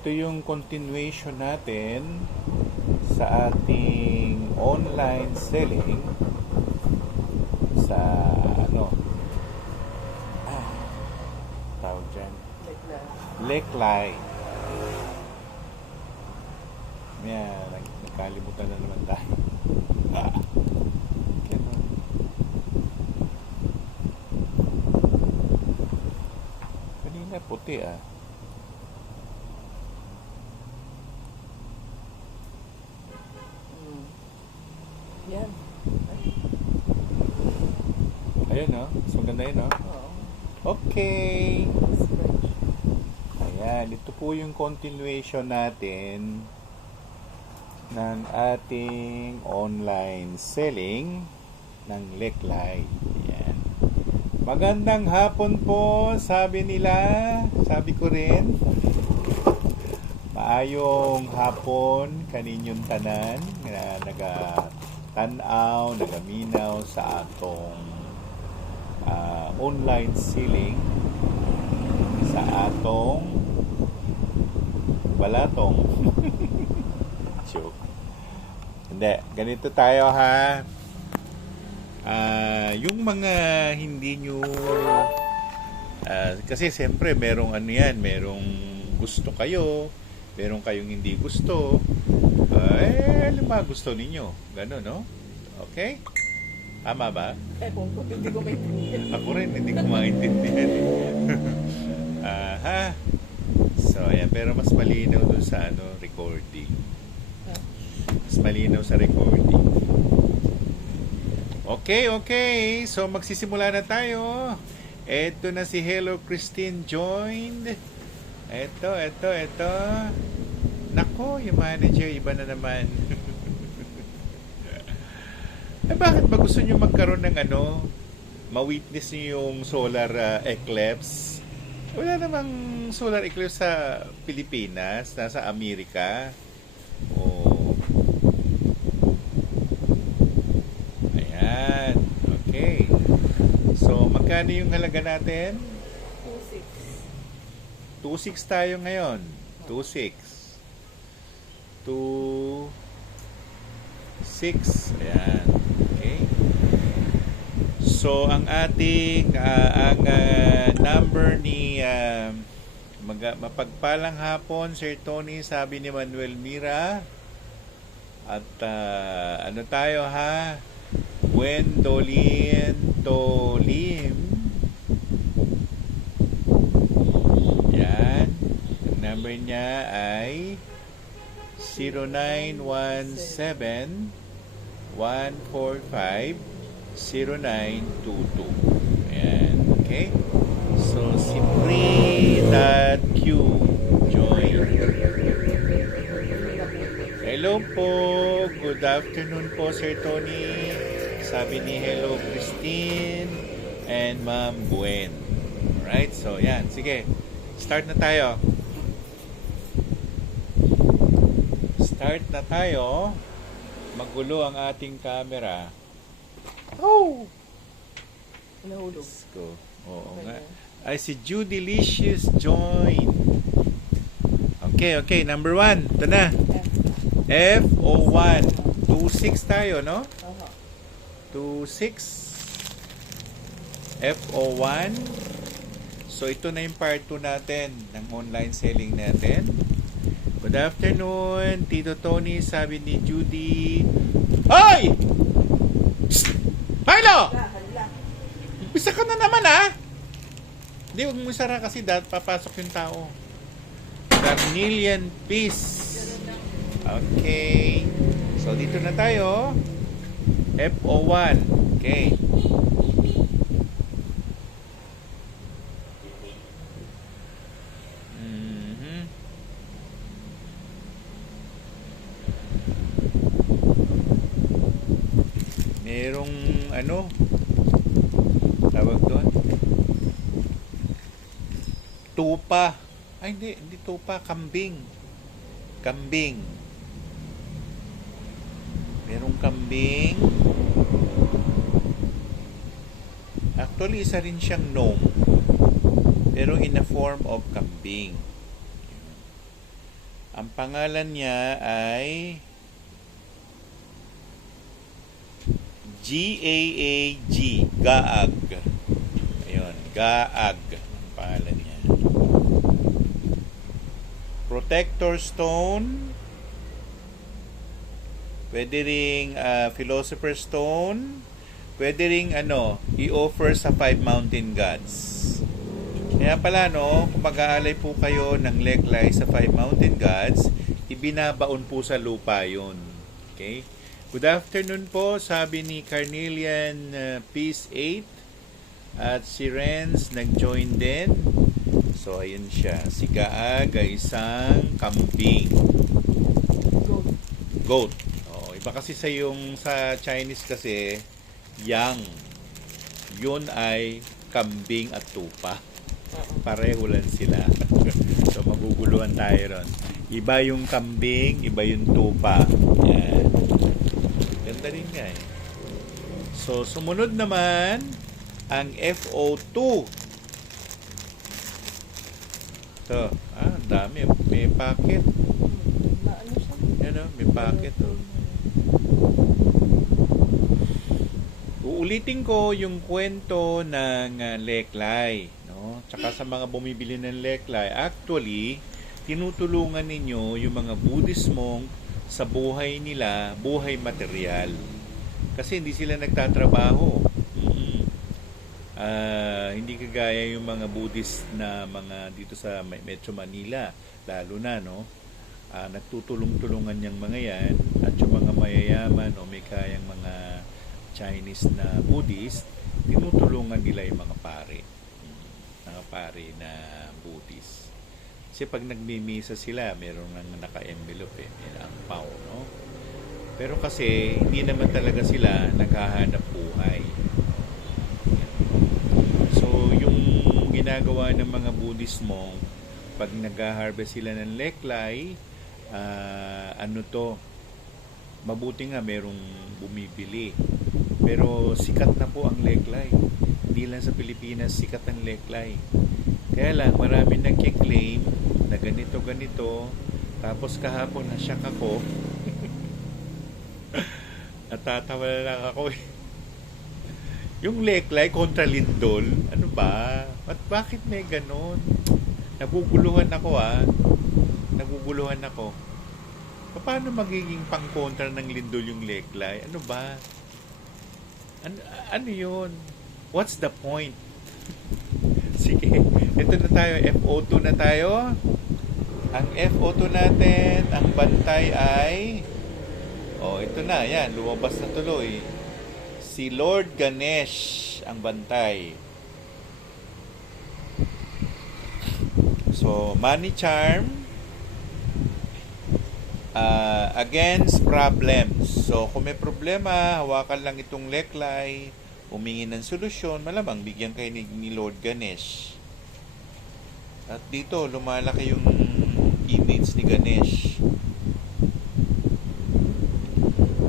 Ito yung continuation natin sa ating online selling sa ano, tawag dyan, Leklay. Yan, nagkalimutan na naman tayo. Ganun. Kanina puti Yan. Ayun so ganda yun Oo. Okay. Stretch. Ayan, ito po yung continuation natin ng ating online selling ng Leklay. Ayan. Magandang hapon po, sabi nila. Sabi ko rin. Maayong hapon kaninyong tanan na nagatanaw, nagaminaw sa atong online selling sa atong balatong. Joke. Hindi, ganito tayo ha. Yung mga hindi nyo kasi siyempre merong merong gusto kayo, merong kayong hindi gusto. Ano mga gusto ninyo? Gano'n, no? Okay? Tama ba? Kung hindi ko maintindihan. Ako rin, hindi ko maintindihan. So, ayan. Pero mas malinaw dun sa recording. Mas malinaw sa recording. Okay. So, magsisimula na tayo. Eto na si Hello Christine joined. Eto. Nako, yung manager, iba na naman. Bakit ba gusto nyo magkaroon ng ma-witness nyo yung solar eclipse? Wala namang solar eclipse sa Pilipinas, nasa Amerika. Ayan. Okay. So, magkano yung halaga natin? 2.6. 2.6 tayo ngayon. 2.6. 2.6. Ayan. Okay. So, ang ating number ni mapagpalang hapon, Sir Tony, sabi ni Manuel Mira. At ano tayo ha? Gwendolyn Tolim. Yan. Ang number niya ay 0917-145-0922. Ayan. Okay? So, si Pri.Q join. Hello po. Good afternoon po, Sir Tony. Sabi ni Hello Christine and Ma'am Gwen. Alright? So, yan. Sige. Start na tayo. Start na tayo. Magulo ang ating camera. Oh! Nahulog. Let's go. Oo nga. Ay, si Judylicious join. Okay. Number 1. Ito na. F01. 2.6 tayo, no? 2.6. F01. So, ito na yung part 2 natin ng online selling natin. Good afternoon, Tito Tony, sabi ni Judy. Hoy! Psst! Milo! Bisa ka na naman, Hindi, huwag mo isara kasi papasok yung tao. Carnelian Peace. Okay. So, dito na tayo. F01. Okay. Merong tawag doon? Tupa. Ay, hindi tupa. Kambing. Merong kambing. Actually, isa rin siyang gnome. Pero in a form of kambing. Ang pangalan niya ay Gaag. Gaag. Ayun, Gaag. Ang pangalan niya. Protector Stone. Pwede ring Philosopher Stone. Pwede ring i-offer sa 5 Mountain Gods. Kaya pala kung mag-aalay po kayo ng leklay sa 5 Mountain Gods, ibinabaon po sa lupa yun. Okay? Good afternoon po, sabi ni Carnelian Peace 8. At si Renz nag-join din. So, ayun siya. Si Gaag ay isang kambing. Goat. Oh, iba kasi sa Chinese kasi, yang. Yun ay kambing at tupa. Pareho lang sila. So, maguguluhan tayo ron. Iba yung kambing, iba yung tupa. Yan. Ganda rin nga eh. So, sumunod naman ang FO2. So, ang dami. May packet. Ano siya? Yan may packet. Uulitin ko yung kwento ng leklay. Tsaka sa mga bumibili ng leklay, actually, tinutulungan ninyo yung mga Buddhist monk sa buhay nila, buhay material. Kasi hindi sila nagtatrabaho. Hindi kagaya yung mga Buddhist na mga dito sa Metro Manila, lalo na, nagtutulong-tulungan yung mga yan, at yung mga mayayaman o may kayang mga Chinese na Buddhist, tinutulungan nila yung mga pare na Buddhist. Kasi pag nagmimisa sila, meron nang naka-envelope may angpaw, Pero kasi hindi naman talaga sila naghahanap buhay. So, yung ginagawa ng mga Buddhist monk, pag nag-harvest sila ng leklay, mabuti nga merong bumibili. Pero sikat na po ang leklay. Hindi lang sa Pilipinas sikat ang leklay. Kaya lang, marami nagkiklaim na ganito. Tapos kahapon na-shock ako. Natatawa na lang ako eh. Yung leklay kontra lindol, ano ba? At bakit may ganon? Naguguluhan ako. Paano magiging pang-kontra ng lindol yung leklay? Ano ba? Ano yun? What's the point? Sige, ito na tayo. FO2 na tayo. Ang FO2 natin, ang bantay ay... ito na. Yan, lumabas na tuloy. Si Lord Ganesh ang bantay. So, money charm against problems. So, kung may problema, hawakan lang itong leklay, humingi ng solusyon, malamang bigyan kayo ni Lord Ganesh. At dito, lumalaki yung image ni Ganesh.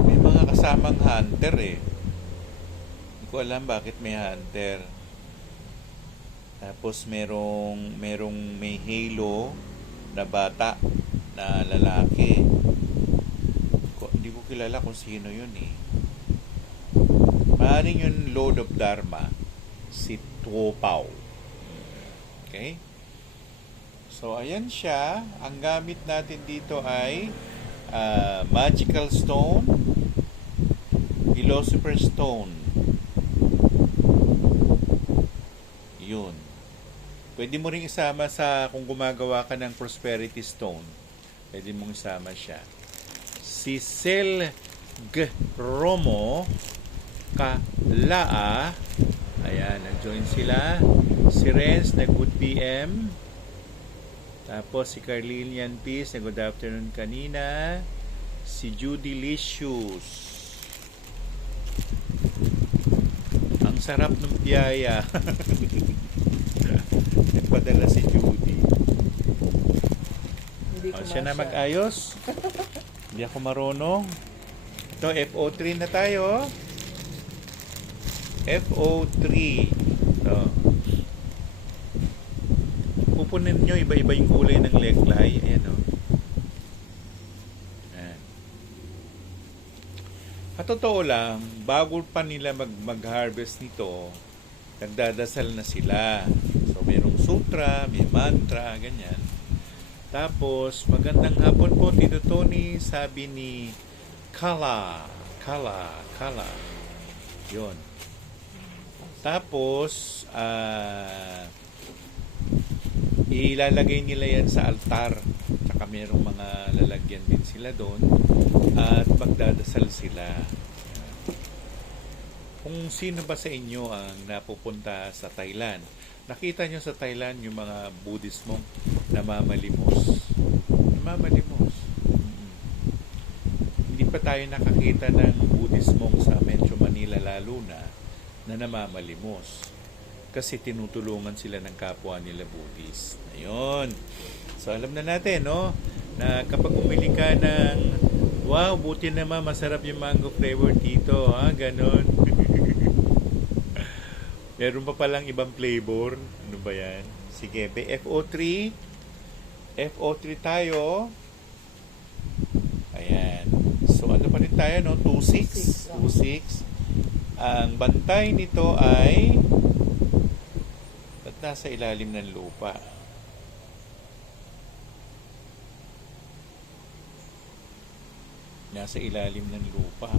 May mga kasamang hunter eh. Hindi ko alam bakit may hunter. Tapos merong may halo na bata na lalaki. Hindi ko kilala kung sino yun eh. Maaaring yung Lord of Dharma, si Tuo Pao. Okay? So, ayan siya. Ang gamit natin dito ay Magical Stone, Philosopher Stone. Yun. Pwede mo rin isama kung gumagawa ka ng Prosperity Stone. Pwede mong isama siya. Si Selgromo Kalaa. Ayan, nag-join sila. Si Renz, nag-good PM. Tapos si Carlilian Peace, nag-good afternoon kanina. Si Judy Licious. Ang sarap ng biyaya. Nagpadala si Judy. Siya na mag-ayos. Hindi ako marunong. Ito, FO3 na tayo. FO3. Ito. Pupunin nyo, iba-iba yung kulay ng leklay. Ayan o. totoo lang, bago pa nila mag-harvest nito, nagdadasal na sila. So, mayroong sutra, may mantra, ganyan. Tapos, magandang hapon po, Tito Tony, sabi ni Kala. Yun. Tapos, ilalagay nila yan sa altar. Tsaka mayroong mga lalagyan din sila doon. At magdadasal sila. Kung sino ba sa inyo ang napupunta sa Thailand, nakita nyo sa Thailand yung mga Buddhist monk namamalimos. Hindi pa tayo nakakita ng Buddhist monk sa Metro Manila lalo na namamalimos. Kasi tinutulungan sila ng kapwa nila Buddhist. Ayun. So alam na natin, no? Na kapag umili ka ng wow, buti naman masarap yung mango flavor dito, ha? Ganon. Meron pa palang ibang flavor. Ano ba yan? Sige, FO3. FO3 tayo. Ayan. So ano pa rin tayo, no? 2.6. 2.6. Ang bantay nito ay nasa ilalim ng lupa. Nasa ilalim ng lupa.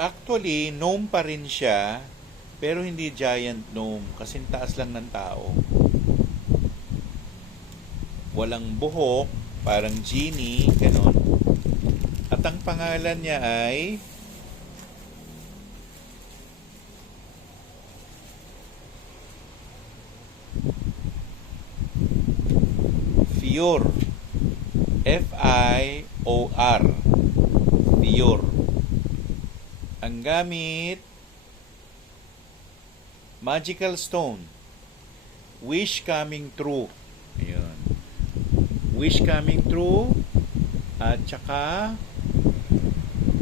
Actually, gnome pa rin siya, pero hindi giant gnome kasi taas lang ng tao. Walang buhok, parang genie, ganon. At ang pangalan niya ay Fior. F-I-O-R. Fior. Ang gamit, magical stone. Wish coming true. Ayun. Wish coming true. At saka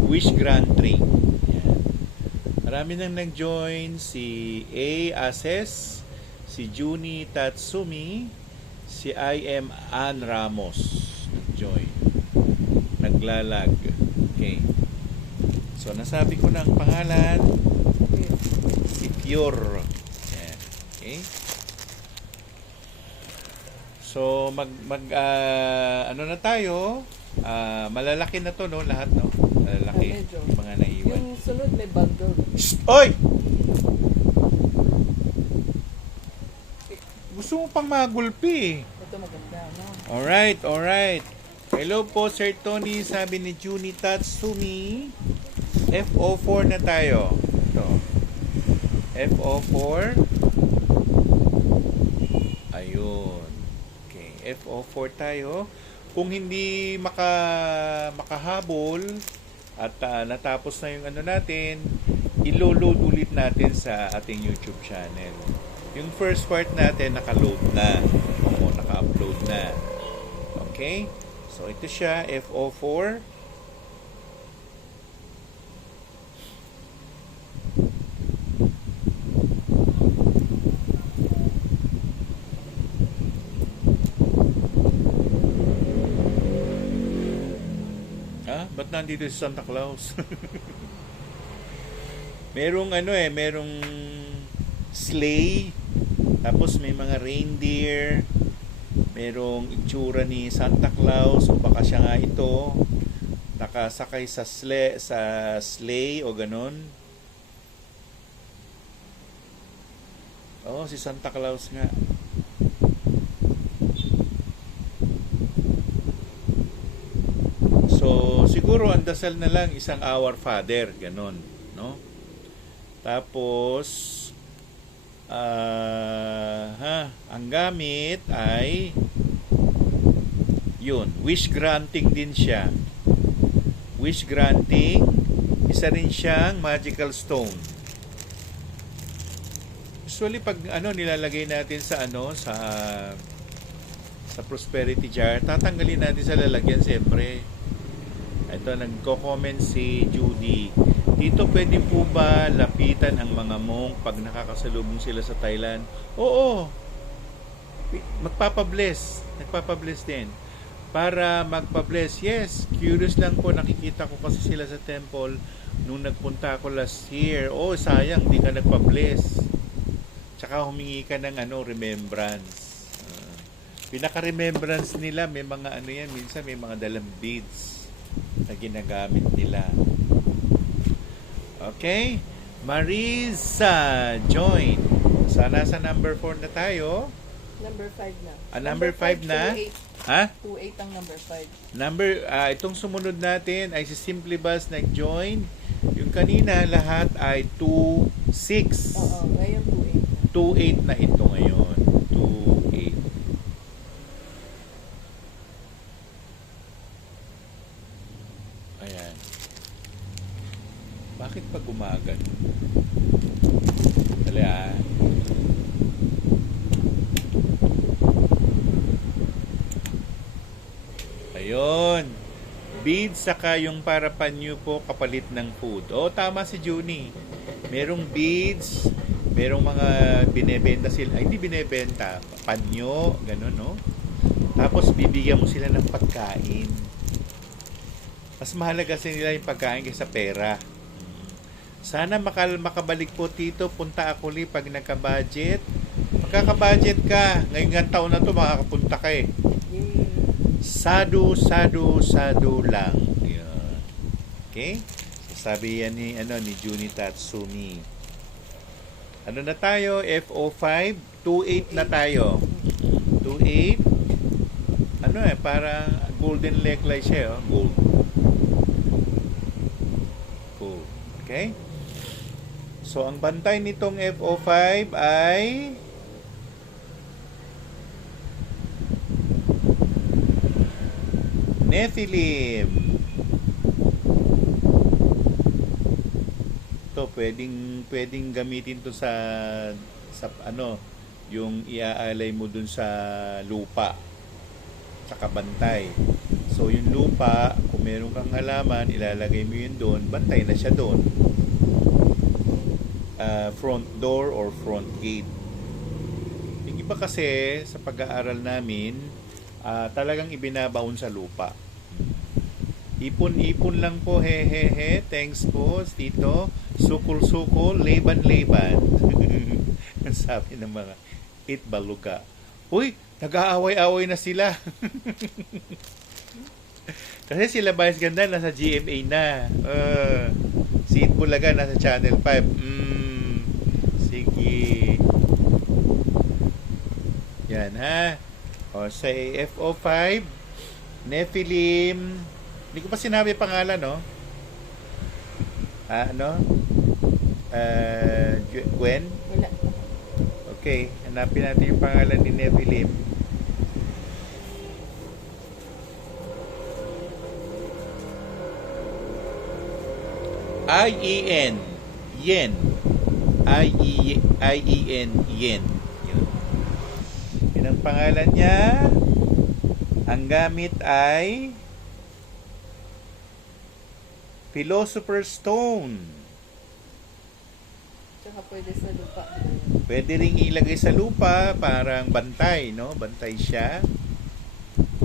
wish granting. Ayan. Marami nang nag-join. Si A. Ases, si Juni Tatsumi, si I.M. Ann Ramos. Nag-join. Naglalag. Okay. So, nasabi ko na ang pangalan. Si Pure. Ayan. Okay. So, ano na tayo? Malalaki na to, no? Lahat, no? Malalaki. Medyo. Mga naiwan. Yung sunod may bundle. Shh! Oy! Gusto mo pang magulpi, eh. Ito maganda, no? Alright. Hello po, Sir Tony. Sabi ni Juni Tatsumi. FO4 na tayo. Ito. FO4. Ayun. Okay. FO4 tayo. Kung hindi makahabol at natapos na yung ano natin, ilo-load ulit natin sa ating YouTube channel. Yung first part natin naka-load na. O naka-upload na. Okay? So, ito siya, FO4. Ba't nandito si Santa Claus? merong sleigh, tapos may mga reindeer, merong itsura ni Santa Claus o baka siya nga ito nakasakay sa sleigh o ganon. Si Santa Claus nga. So siguro ang dasal na lang isang Our Father, ganon, no? Tapos ang gamit ay yun, wish granting din siya. Wish granting, isa rin siyang magical stone. Usually pag nilalagay natin sa sa prosperity jar, tatanggalin natin sa lalagyan siyempre. Ito, nagko-comment si Judy. Dito pwede po ba lapitan ang mga monk pag nakakasalubong sila sa Thailand? Oo. Magpapabless. Nagpapabless din. Para magpabless. Yes, curious lang po. Nakikita ko kasi sila sa temple nung nagpunta ako last year. Oh, sayang, di ka nagpabless. Tsaka humingi ka ng remembrance. Pinaka-remembrance nila, may mga yan, minsan may mga dalang beads na ginagamit nila. Okay? Marisa, join. Sana sa number 4 na tayo. Number 5 na. Number 5 na? 2-8. Ha? 2-8 ang number 5. Itong sumunod natin ay si Simply Buzz nag-join. Yung kanina, lahat ay 2-6. Oo, ngayon 2-8 na. 2-8 na ito ngayon. 2-8. Ayan. Bakit pag umaga? Dali Ayun. Beads saka yung para panyo po kapalit ng food. Oh, tama si Juni. Merong beads, merong mga binebenta sila. Ay, hindi binebenta. Panyo, ganun, no? Tapos bibigyan mo sila ng pagkain. Mas mahalaga sa nila yung pagkain kaysa pera. Sana makabalik po dito. Punta ako pag nagka-budget. Magkaka-budget ka. Ngayong taon na to makakapunta ka eh. Sadu lang. Yan. Okay? So, sabi yan ni Juni Tatsumi. Ano na tayo? FO5. 2-8 na tayo. 2-8. Parang golden necklace siya. Gold. Cool. Okay? So, ang bantay nitong FO5 ay Nephilim. Ito, pwedeng gamitin to sa yung iaalay mo dun sa lupa. Sa kabantay. So, yung lupa, kung meron kang halaman, ilalagay mo yun doon, bantay na siya doon. Front door or front gate. Yung iba kasi, sa pag-aaral namin, talagang ibinabaon sa lupa. Ipon-ipon lang po, he. Thanks po, Tito. Sukul-sukul, leban-leban. Sabi ng mga itbaluga. Uy, nag-aaway-away na sila. Kasi sila Vice Ganda nasa GMA na. Si Itbulaga nasa Channel 5. Sige. Yan ha. O sa FO5, Nephilim. Hindi ko pa sinabi pangalan, no? Gwen? Wala. Okay, hanapin natin yung pangalan ni Nephilim. I-E-N. Yen. I-E-N. Yen. Yun. Yun ang pangalan niya. Ang gamit ay Philosopher's Stone. Tsaka pwede sa lupa. Pwede ring ilagay sa lupa, parang bantay, no? Bantay siya.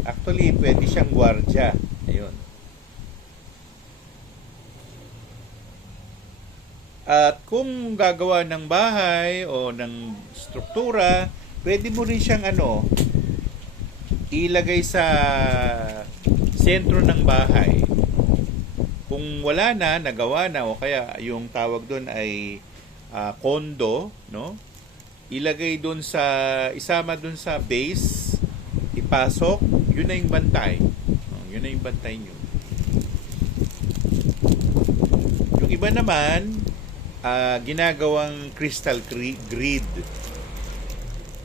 Actually, pwede siyang gwardya. Ayun. At kung gagawa ng bahay o ng struktura, pwede mo rin siyang ilagay sa sentro ng bahay. Kung wala na, nagawa na, o kaya yung tawag doon ay kondo, no? Ilagay doon isama doon sa base, ipasok, yun na yung bantay. Yun na yung bantay nyo. Yung iba naman, ginagawang crystal grid.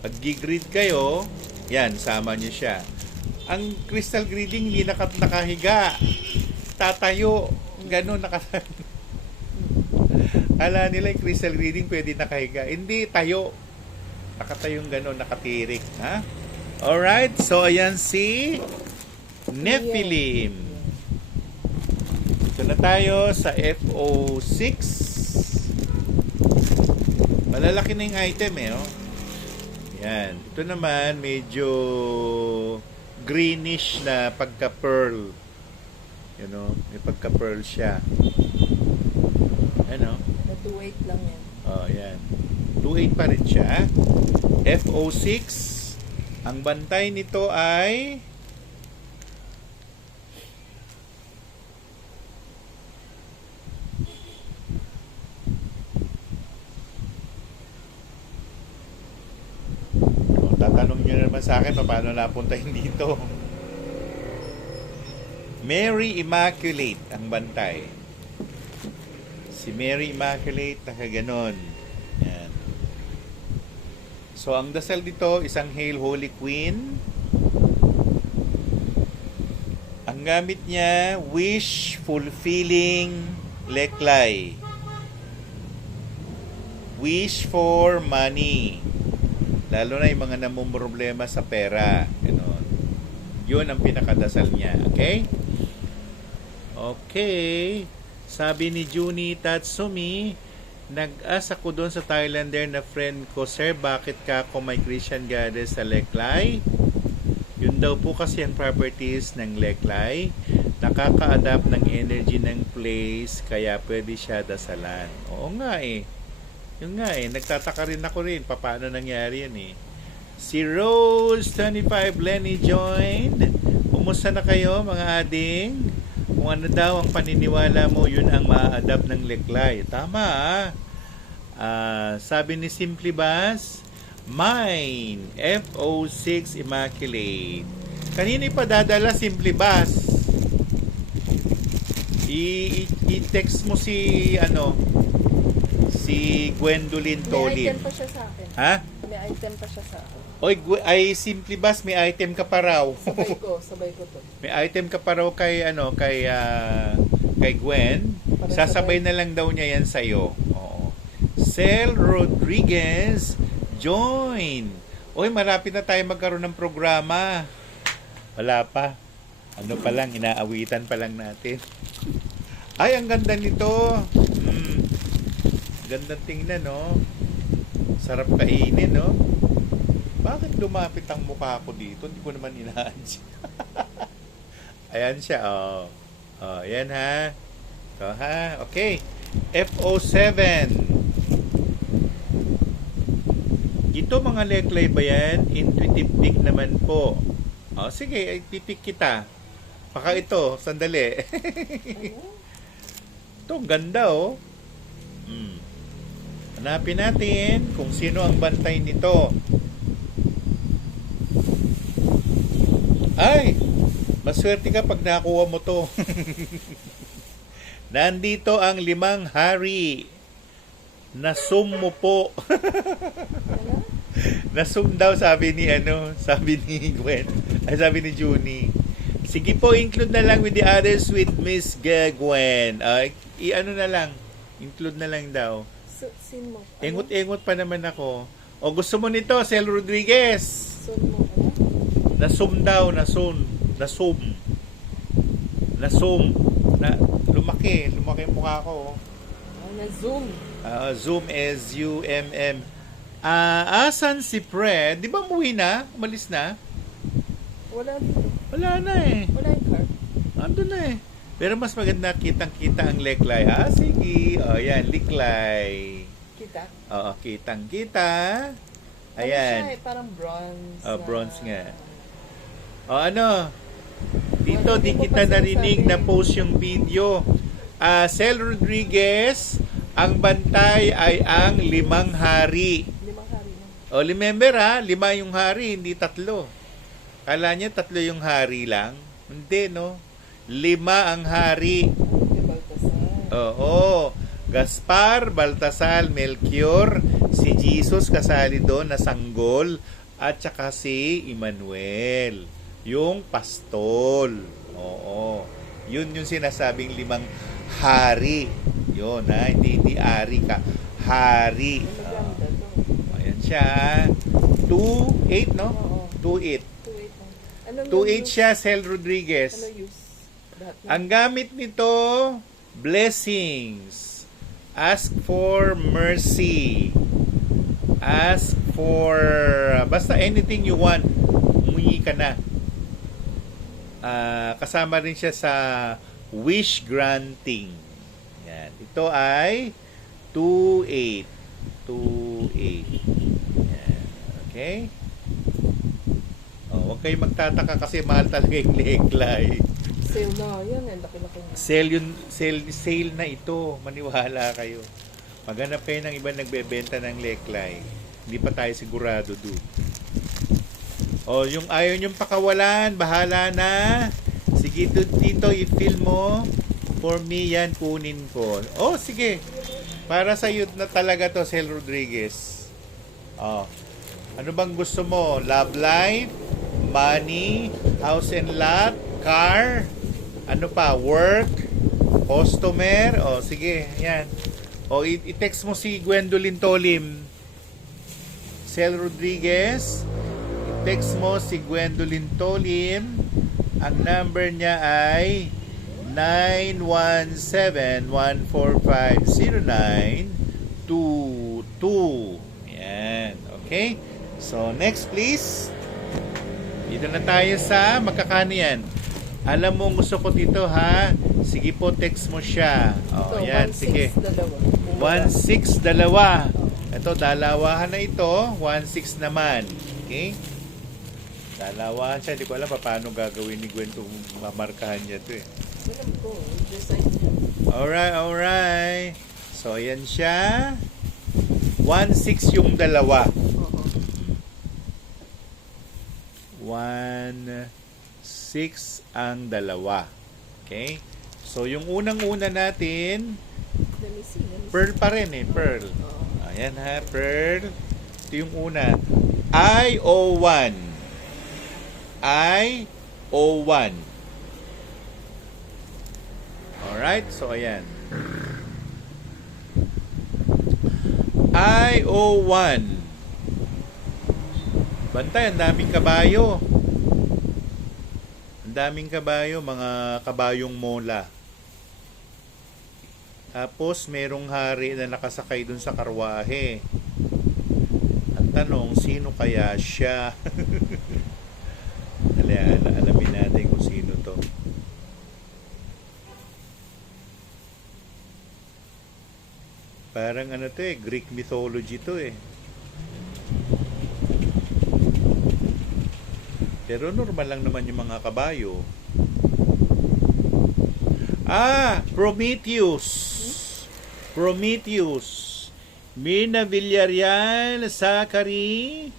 Pag grid kayo, yan, sama nyo siya. Ang crystal gridding, hindi nakahiga. Tatayo. Ganun, Ala nila yung crystal gridding pwede nakahiga. Hindi, tayo. Nakatayong ganun, nakatirik. Ha? Alright, so ayan si Nephilim. Ito na tayo sa FO6. Malalaki na yung item eh, oh. Yan. Ito naman, medyo greenish na pagka-pearl. You know, may pagka-pearl siya. Ano? Na 2.8 lang yan. Oh, yan. 2.8 pa rin siya. FO6. Ang bantay nito ay tatanong nyo naman sa akin paano napunta yun dito. Mary Immaculate ang bantay. Si Mary Immaculate nakaganon. Yan. So ang dasal dito, isang Hail Holy Queen. Ang gamit niya, wish fulfilling leklay. Wish for money. Lalo na yung mga namumroblema sa pera. Ganon. Yun ang pinakadasal niya. Okay? Okay. Sabi ni Juni Tatsumi, nag-asa ko doon sa Thailander na friend ko, Sir, bakit ka ako may Christian goddess sa leklay? Yun daw po kasi ang properties ng leklay. Nakaka-adapt ng energy ng place, kaya pwede siya dasalan. Oo nga eh. Yung nga eh, nagtataka rin ako rin paano nangyari yan eh. Si Rose 25 Lenny joined. Kumusta na kayo mga ading? Kung ano daw ang paniniwala mo, yun ang ma-adapt ng leklay. Tama sabi ni Simply Bass, mine, FO6 Immaculate. Kanino ipadadala Simply Bass? I-text mo si si Gwendolyn May Tolin. item pa siya sa akin. Ha? May item pa siya sa akin. Oy, ay Simply Bass, may item ka pa raw. Sabay ko to. May item ka pa raw kay kay Gwen. Sasabay na lang daw niya yan sa iyo. Oo. Cel Rodriguez join. Oy, malapit na tayo magkaroon ng programa. Wala pa. Ano pa lang, inaawitan pa lang natin. Ay, ang ganda nito. Gandang tingnan, no? Sarap kainin, no? Bakit lumapit ang mukha ko dito? Hindi ko naman inaadya. Ayan siya, oh. Oh, ayan ha. Ito ha. Okay. FO7. Ito mga leklay ba yan? Intuitive pick naman po. Oh, sige, ay pipik kita. Baka ito, sandali. Ito, ang ganda, oh. Hanapin natin kung sino ang bantay nito. Ay! Maswerte ka pag nakuha mo to. Nandito ang 5 hari. Nasum mo po. Nasum daw sabi ni Gwen. Ay, sabi ni Juni. Sige po, include na lang with the others with Miss Gwen. I-ano na lang. Include na lang daw. Sin mo. Engot-engot pa naman ako. O gusto mo nito, Cel Rodriguez? Sun mo. Nasum daw, nasum. Lumaki yung mukha ko. Na-zoom. Zoom S-U-M-M. Asan si Fred? Di ba umuwi na? Umalis na? Wala dito. Wala na eh. Wala yung card. Andun na eh. Pero mas maganda kitang-kita ang leklay. Sige. O, yan. Liklay. Kita? Oo, kitang-kita. Ano Ayan. siya eh, parang bronze. Bronze nga. O, ano? Dito, Wala, di hindi ko kita pa narinig sinasabi. na post yung video. Cel Rodriguez, ang bantay ay ang 5 hari. 5 hari na. O, remember 5 yung hari, hindi 3. Kala niya 3 yung hari lang. Hindi, no? 5 ang hari. Kay Baltasar. Oo. Gaspar, Baltasar, Melchior, si Jesus kasali doon na sanggol, at saka si Emmanuel, yung pastol. Oo. Yun yung sinasabing 5 hari. Yun hindi ari ka. Hari. Maganda to. Ayan siya. 2-8, no? Oo. 2-8. 2.8 lang. Anong 2-8 use? siya, Cel Rodriguez. Ano use? Lahat Ang gamit nito, blessings. Ask for mercy. Ask for, basta anything you want, humingi ka na. Kasama rin siya sa wish granting. Yan. Ito ay 2-8. 2-8. Yan. Okay? Huwag kayong magtataka kasi mahal talaga yung leglay. Sale na. Yan, ang laki-laki na. Sale na ito. Maniwala kayo. Maghanap kayo ng iba nagbebenta ng leklay. Hindi pa tayo sigurado doon. Yung ayaw niyong pakawalan, bahala na. Sige, tito, i-fill mo. For me, yan, kunin ko. Sige. Para sa youth na talaga to, Sel Rodriguez. Ano bang gusto mo? Love life? Money? House and lot? Car? Ano pa? Work? Customer? Sige, yan. I-text mo si Gwendolyn Tolim. Sel Rodriguez. I-text mo si Gwendolyn Tolim. Ang number niya ay 917-145-0922. Yan. Okay? So, next please. Dito na tayo sa magkakano yan. Alam mo gusto ko dito ha. Sige po, text mo siya. Yan, sige. 1-6 dalawa. Ito, dalawahan na ito. 1-6 naman. Okay? Dalawahan siya. Hindi ko alam paano gagawin ni Gwen kung mamarkahan niya ito eh. Alam ko. Design niya. Alright. So, yan siya. 1-6 yung dalawa. 1-6 ang dalawa. Okay? So, yung unang-una natin, Let me see. pearl pa rin eh. Pearl. Ayan ha, pearl. Ito yung una. I-O-1. I-O-1. Alright, so ayan. I-O-1. Bantay, ang daming kabayo. Ang daming kabayo, mga kabayong mola. Tapos, merong hari na nakasakay dun sa karwahe. Ang tanong, sino kaya siya? Alamin natin kung sino to. Parang ano to eh, Greek mythology to eh. Pero normal lang naman yung mga kabayo. Prometheus. Prometheus. Mina Villarreal, Zachary.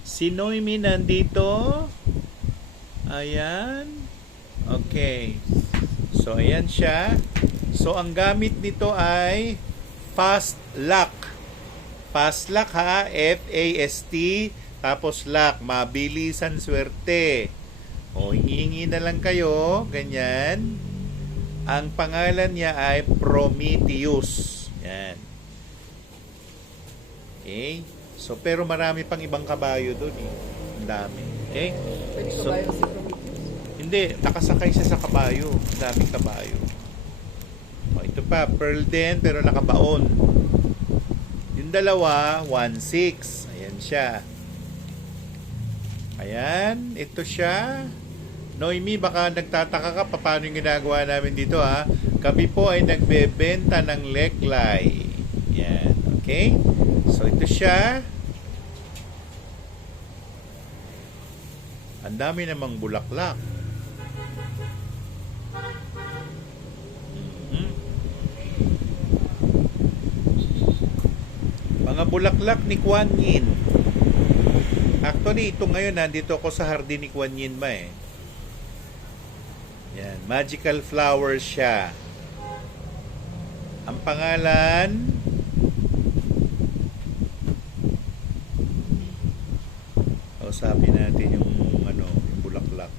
Si Noemi nandito. Ayan. Okay. So, ayan siya. So, ang gamit nito ay fast luck. Fast luck ha. F-A-S-T. Tapos luck. Mabilisan swerte. Hingi na lang kayo. Ganyan. Ang pangalan niya ay Prometheus. Yan. Okay. So, pero marami pang ibang kabayo doon eh. Ang dami. Okay? Pwede So, kabayo si Prometheus. hindi. Nakasakay siya sa kabayo. Ang daming kabayo. Ito pa. Pearl din, pero nakabaon. Yung dalawa, 1-6. Ayan siya. Ayan. Ito siya. Noemi, baka nagtataka ka paano yung ginagawa namin dito ha. Kami po ay nagbebenta ng leglay. Yan. Okay? So, ito siya. Ang dami namang bulaklak. Mga bulaklak ni Kuan Yin. Actually, ito ngayon, nandito ako sa hardin ni Kuan Yin ma eh. Yan, magical flowers siya. Ang pangalan, kausapin natin yung yung bulaklak.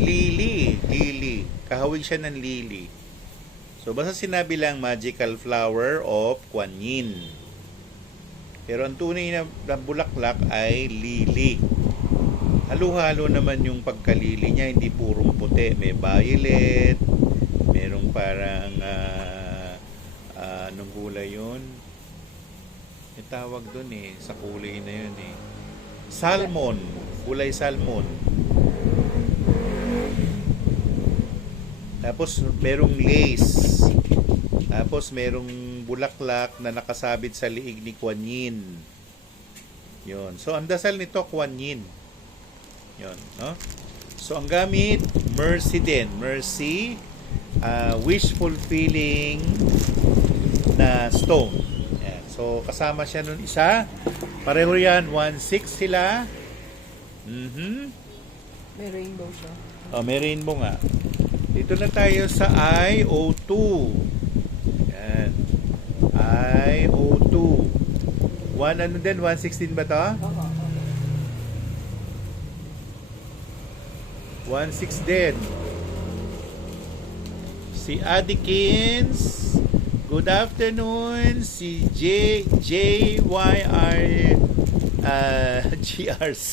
Lily. Kahawig siya ng lily. So, basta sinabi lang magical flower of Kuan Yin. Pero ang tunay na bulaklak ay lily. Halo-halo naman yung pagkalili niya, hindi purong puti. May violet, merong parang, anong kulay yun? May tawag dun eh, sa kulay na yun eh. Salmon, kulay salmon. Tapos merong lace. Tapos merong bulaklak na nakasabit sa liig ni Kuan Yin. Yun. So ang dasal nito Kuan Yin. Yun, no? So ang gamit mercy din. Mercy, wish fulfilling na stone. Yan. So kasama siya nun isa. Pareho yan, 1/6 sila. May rainbow siya. Oh, may rainbow nga. Dito na tayo sa IO2. Yan. IO2. 116 ba to? Oo. 1/6 din. Si Adikins. Good afternoon. Si JYR GRC.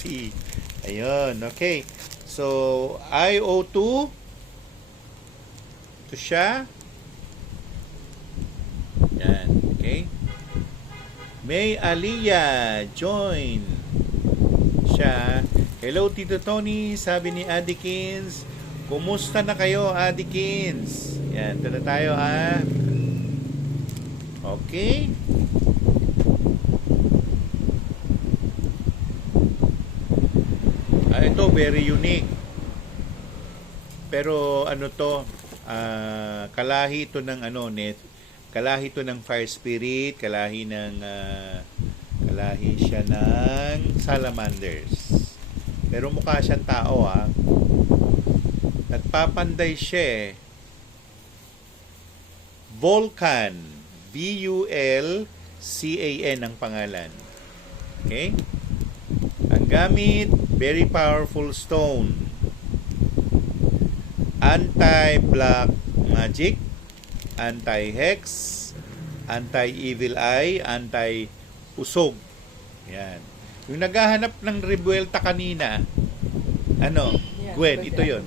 Ayun, okay. So, IO2. Ito siya. Yan, okay. May Aliyah join siya. Hello, Tito Tony. Sabi ni Adikins. Kumusta na kayo, Adikins? Yan, ito na tayo, ha? Okay. Ito, very unique. Pero, ano to, kalahi ito ng, kalahi ito ng fire spirit, kalahi siya ng salamanders. Pero mukha siyang tao, ha? Nagpapanday siya, eh. Vulcan. VULCAN ang pangalan. Okay? Ang gamit, very powerful stone. Anti-black magic, anti-hex, anti-evil eye, anti-usog. Yan. Yung naghahanap ng rebuelta kanina, Gwen, ito yon.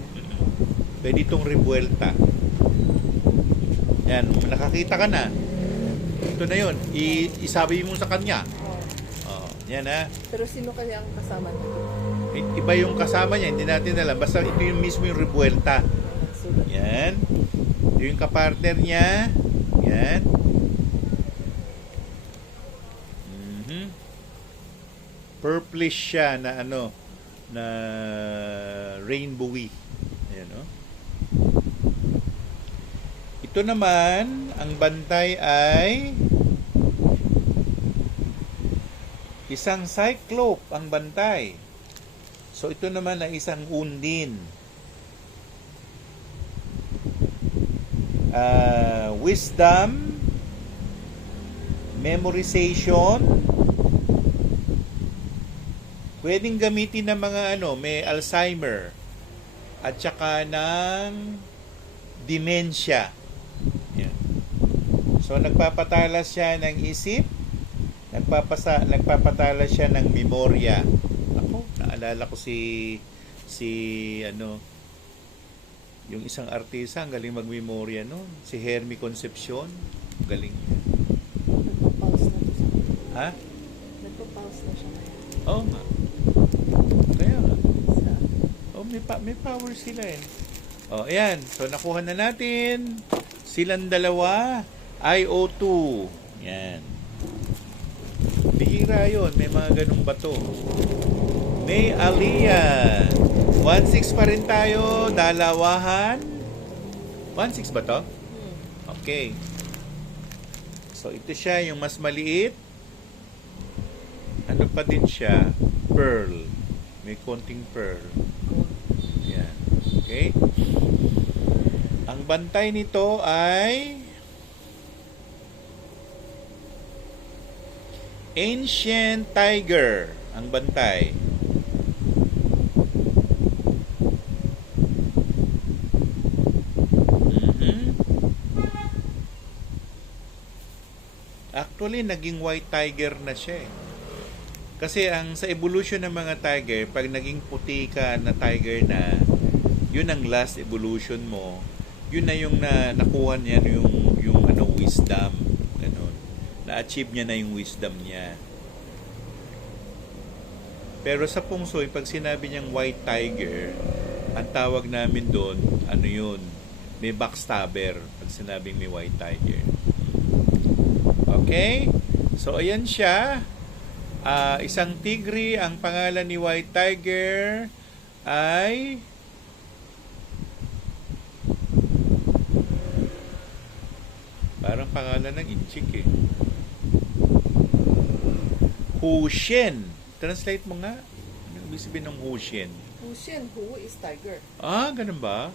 Pwede itong rebuelta. Yan, nakakita ka na. Ito na yun. Isabi mo sa kanya. Oh, yan ha. Pero sino kaya ang kasama nito? Iba yung kasama niya, hindi natin alam. Basta ito yung mismo yung rebuelta. Yan. Ito yung kapartner niya. Yan. Purplish siya na na rainbowy. Ayan, no? Ito naman, ang bantay ay isang cyclope ang bantay. So ito naman ay isang undin. Wisdom, memorization, pwedeng gamitin ng mga may Alzheimer at saka ng dementia. Yan. So nagpapatalas siya ng isip, nagpapatalas siya ng memorya. Ako, naalala ko si yung isang artista, ang galing magmemorya noon. Si Hermie Concepcion, galing. Nagpa-pause na to siya. Ha? Nagpa-pause na siya. Oo nga. Kaya nga. Sa, May power sila eh. Oh, ayan. So, nakuha na natin. Silang dalawa. IO2. Yan. Bihira yun. May mga ganung bato. May Aliyah. 1/6 pa rin tayo. Dalawahan. 1/6 ba to? Okay. So, ito siya yung mas maliit. Ano pa din siya? Pearl. May konting pearl. Yan. Okay? Ang bantay nito ay Ancient Tiger. Ang bantay. Actually, naging white tiger na siya eh. Kasi ang sa evolution ng mga tiger, pag naging puti ka na tiger na, yun ang last evolution mo. Yun na yung nakuha niya yung wisdom. Ganun. Na-achieve niya na yung wisdom niya. Pero sa pungsoy, pag sinabi niyang white tiger, ang tawag namin doon, ano yun? May backstabber pag sinabing may white tiger. Okay? So, ayan siya. Isang tigre, ang pangalan ni white tiger ay parang pangalan ng inchik eh. Hushen. Translate mo nga. Ano ibig sabihin ng Hushen? Hushen, Hu is tiger. Ganun ba?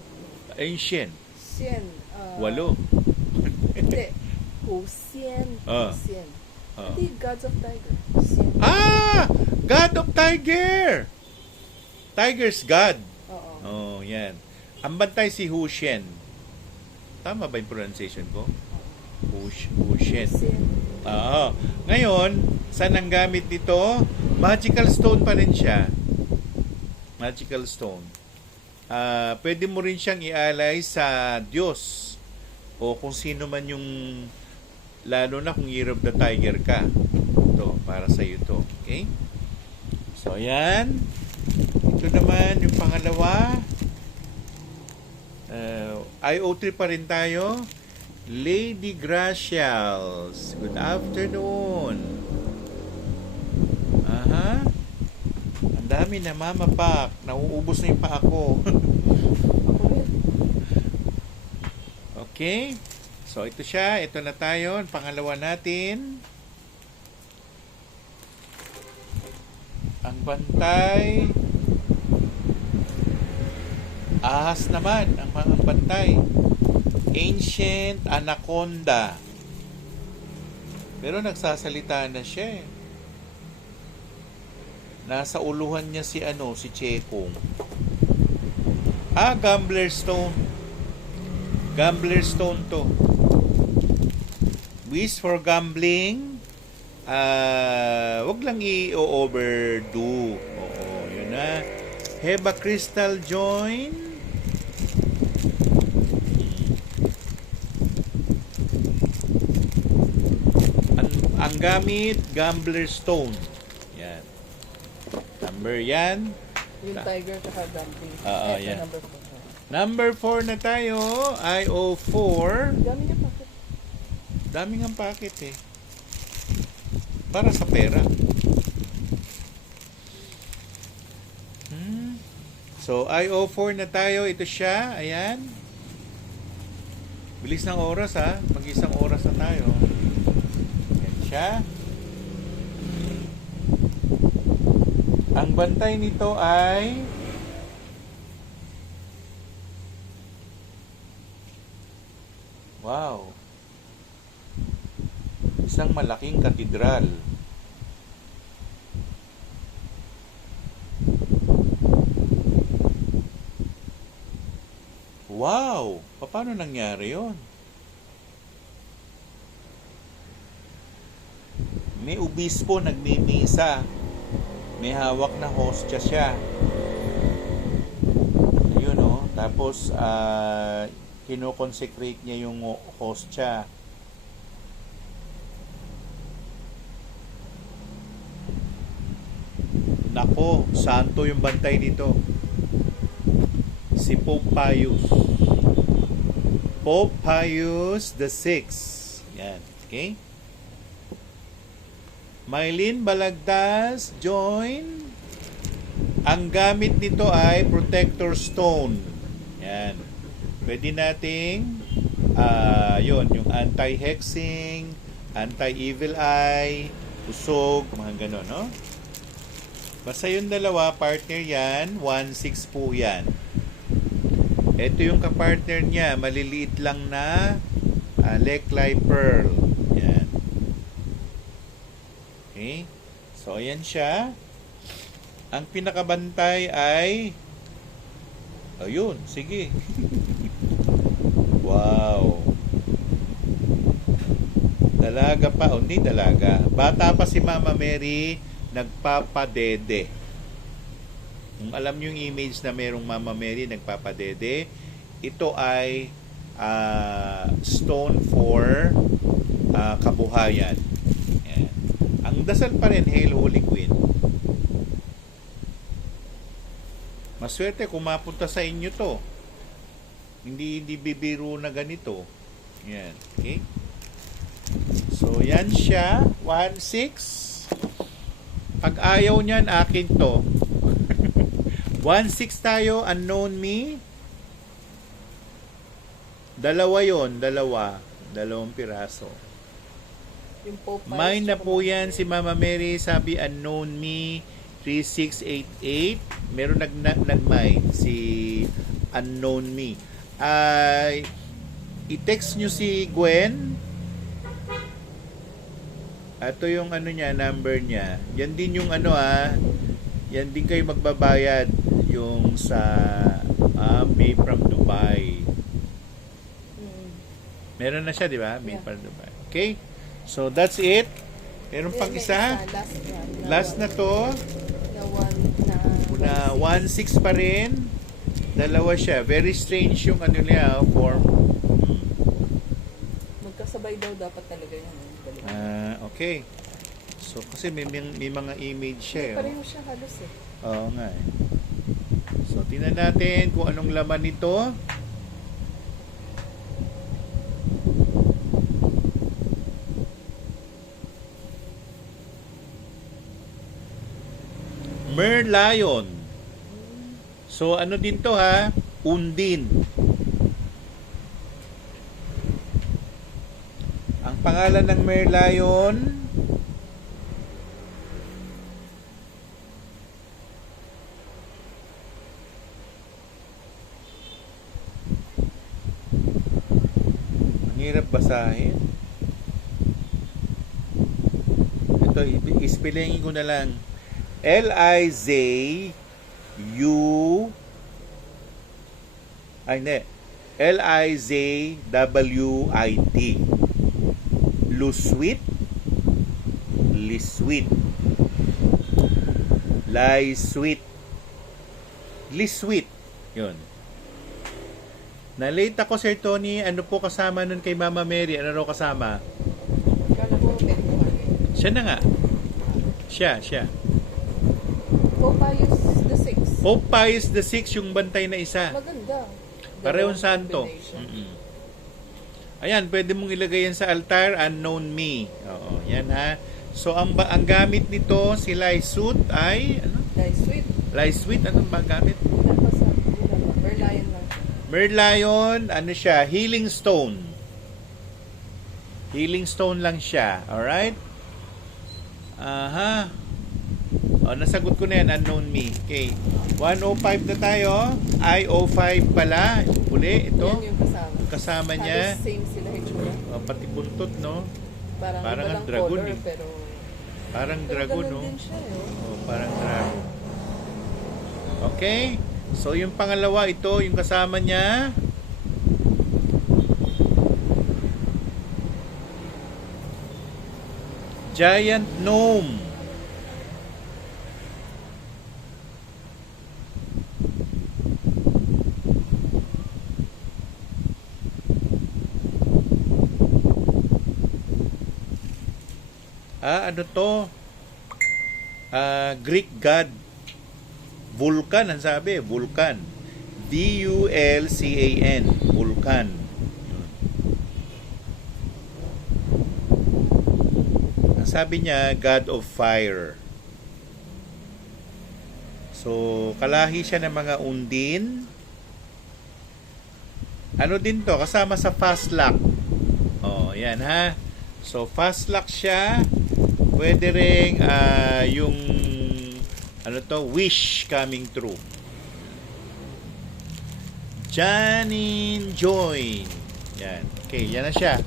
Ancient. Xian, 8. hindi. Husien. Husien. Hindi, gods of tiger. Xian. God of tiger! Tiger's God. Oo. Yan. Ang bantay si Hushen. Tama ba yung pronunciation ko? Hushen. Husien. Ngayon, saan ang gamit nito? Magical stone pa rin siya. Magical stone. Pwede mo rin siyang ialay sa Diyos o kung sino man yung, lalo na kung year of the tiger ka. Ito, para sa iyo to. Okay? So, ayan. Ito naman, yung pangalawa. IO3 pa rin tayo. Lady Gracials. Good afternoon. Ang dami na Mama Pak. Nauubos na yung pa ako. Ako rin. Okay. So, ito siya. Ito na tayo. Ang pangalawa natin. Ang bantay. Ahas naman. Ang mga bantay. Ancient Anaconda. Pero nagsasalita na siya eh. Nasa uluhan niya si Chekong. Gambler Stone. Gambler Stone to. Wish for gambling. Wag lang i-overdo. Oo, yun na. Heba Crystal Join. Ang gamit, Gambler Stone. Yan. Number yan. Yung tiger ka gambling. Yan. Number 4. Number 4 na tayo. IO4. Dami niya pa. Daming ang packet eh. Para sa pera. So, IO4 na tayo. Ito siya. Ayan. Bilis ng oras ha. Mag-isang oras na tayo. Ayan siya. Ang bantay nito ay wow. Isang malaking katedral. Wow! Paano nangyari yon? May obispo nagmimisa. May hawak na hostya siya. Ayun o. Tapos, kinoconsecrate niya yung hostya. Nako, santo yung bantay dito. Si Pope Pius. Pope Pius the Sixth. Yan. Okay? Mylene Balagtas, join. Ang gamit nito ay protector stone. Yan. Pwede nating yung anti-hexing, anti-evil eye, usog, mga ganon, no? Basta yung dalawa, partner yan, 1.6 po yan. Ito yung kapartner niya, maliliit lang na Lecli Pearl. Yan. Okay? So, ayan siya. Ang pinakabantay ay ayun, sige. Wow. Dalaga pa, o hindi dalaga. Bata pa si Mama Mary, nagpapadede. Kung alam niyo yung image na merong Mama Mary nagpapadede, ito ay stone for kabuhayan. Yan. Ang dasal pa rin, Hail Holy Queen. Maswerte kung mapunta sa inyo to. Hindi bibiro na ganito. Yan. Okay? So, yan siya. 1-6. Pag ayaw niyan, akin to. 1-6 tayo. Unknown me. Dalawa yon, dalawang piraso. Yung Pope Pius Mine na po tsaka yan si Mama Mary, sabi unknown me 3688. Meron nag-mine si unknown me. I-text nyo si Gwen. Ito yung ano niya, number niya. Yan din yung ano yan din kayo magbabayad yung sa May from Dubai. Meron na siya, di ba? May from Dubai. Okay? So, that's it. Meron pang isa. Last na to. Na 1-6 pa rin. Dalawa siya. Very strange yung ano niya, form. Magkasabay daw dapat talaga yun. Okay. So, kasi may mga image siya. Pareho siya halos eh. Oo nga eh. So, tingnan natin kung anong laman nito. Merlion. So, ano din to Undin. Ang pangalan ng Merlion, ang hirap basahin. Ito, ispellingin ko na lang. Lizwit. Luswit. Liswit. Liswit. Liswit. Yun. Na-late ako, Sir Tony. Ano po kasama nun kay Mama Mary? Ano raw kasama? Kala ko Siya na nga. Siya. Pope Pius the Sixth. Pope Pius the Sixth, yung bantay na isa. Maganda. Parehong Dalawang santo. combination. Ayan, pwede mong ilagay yan sa altar, unknown me. Oo, yan So, ang gamit nito, si Lisut ay, ano? Liswit, anong ba gamit? Merlion lang. Merlion, ano siya? Healing stone. Healing stone lang siya. Alright? Nasagot ko na yan, unknown me. Okay. 105 na tayo. I05 pala. Uli, ito. Yan yung kasama. Kasama niya. Halos same sila hitsura. Pati buntot, no? Parang ang walang dragon color, eh. pero Parang dragon, no? ganun din siya, Parang dragon. Okay. So, yung pangalawa, ito, yung kasama niya. Giant gnome. Ano to? Greek god. Vulcan, ang sabi. Vulcan. Vulcan. Vulcan. Ang sabi niya, God of Fire. So, kalahi siya ng mga undin. Ano din to? Kasama sa fast lock. Yan So, fast lock siya. Pwede rin yung wish coming true. Janine Join. Yan. Okay, yan na siya.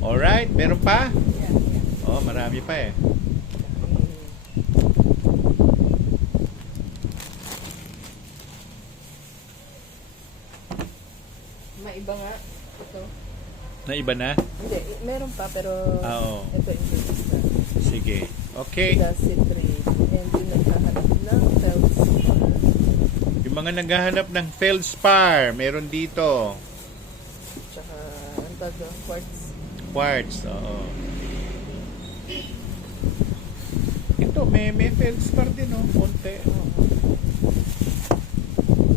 Alright, meron pa? Yeah. Marami pa eh. Maiba nga. Ito. Na iba na? Hindi, meron pa pero Oo. ito introduce na. Sige. Okay. The citrate. And yung naghahanap ng feldspar. Yung mga naghahanap ng feldspar, meron dito. Tsaka, ang tawag doon, quartz. Quartz, oo. Ito, may feldspar din, oh, konti.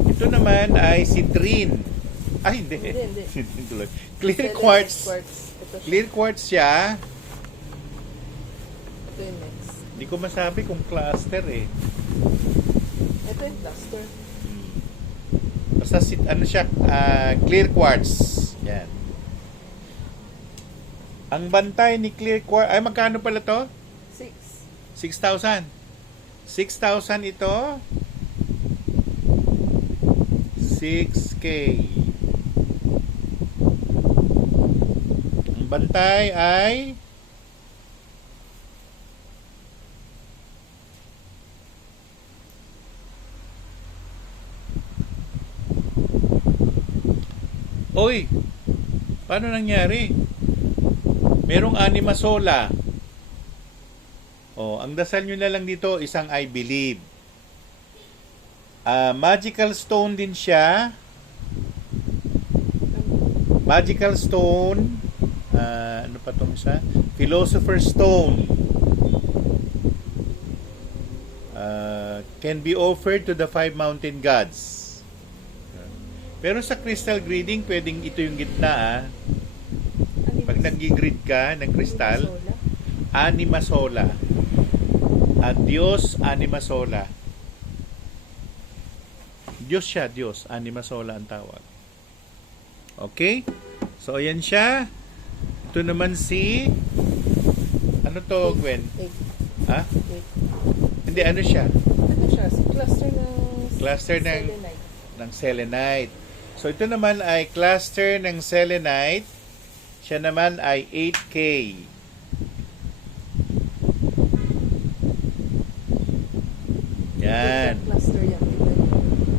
Ito naman ay citrine. Ay, hindi. Hindi. Citrine tuloy. Clear Selenite quartz. Ito siya. Clear quartz siya. Ito yung next. Hindi ko masabi kung cluster eh. Ito yung cluster. Basta ano siya, clear quartz. Yan. Ang bantay ni clear quartz, ay magkano pala to? 6,000. 6,000 ito. 6K. Ang bantay ay Oy, paano nangyari? Merong animasola. Oh, ang dasal nyo na lang dito, isang I believe. Magical stone din siya. Magical stone. Ano pa itong isa? Philosopher's stone. Can be offered to the 5 mountain gods. Pero sa crystal grading, pwedeng ito yung gitna. Pag nag-grid ka ng crystal, anima sola. At Diyos, anima sola. Diyos siya, Diyos. Anima sola ang tawag. Okay? So, ayan siya. Ito naman si... Ano to, Gwen? Ha? Hindi, ano siya? Ano siya? Cluster ng... Cluster ng... selenite. Ng selenite. So, ito naman ay cluster ng selenite. Siya naman ay 8K. Yan. Cluster yan.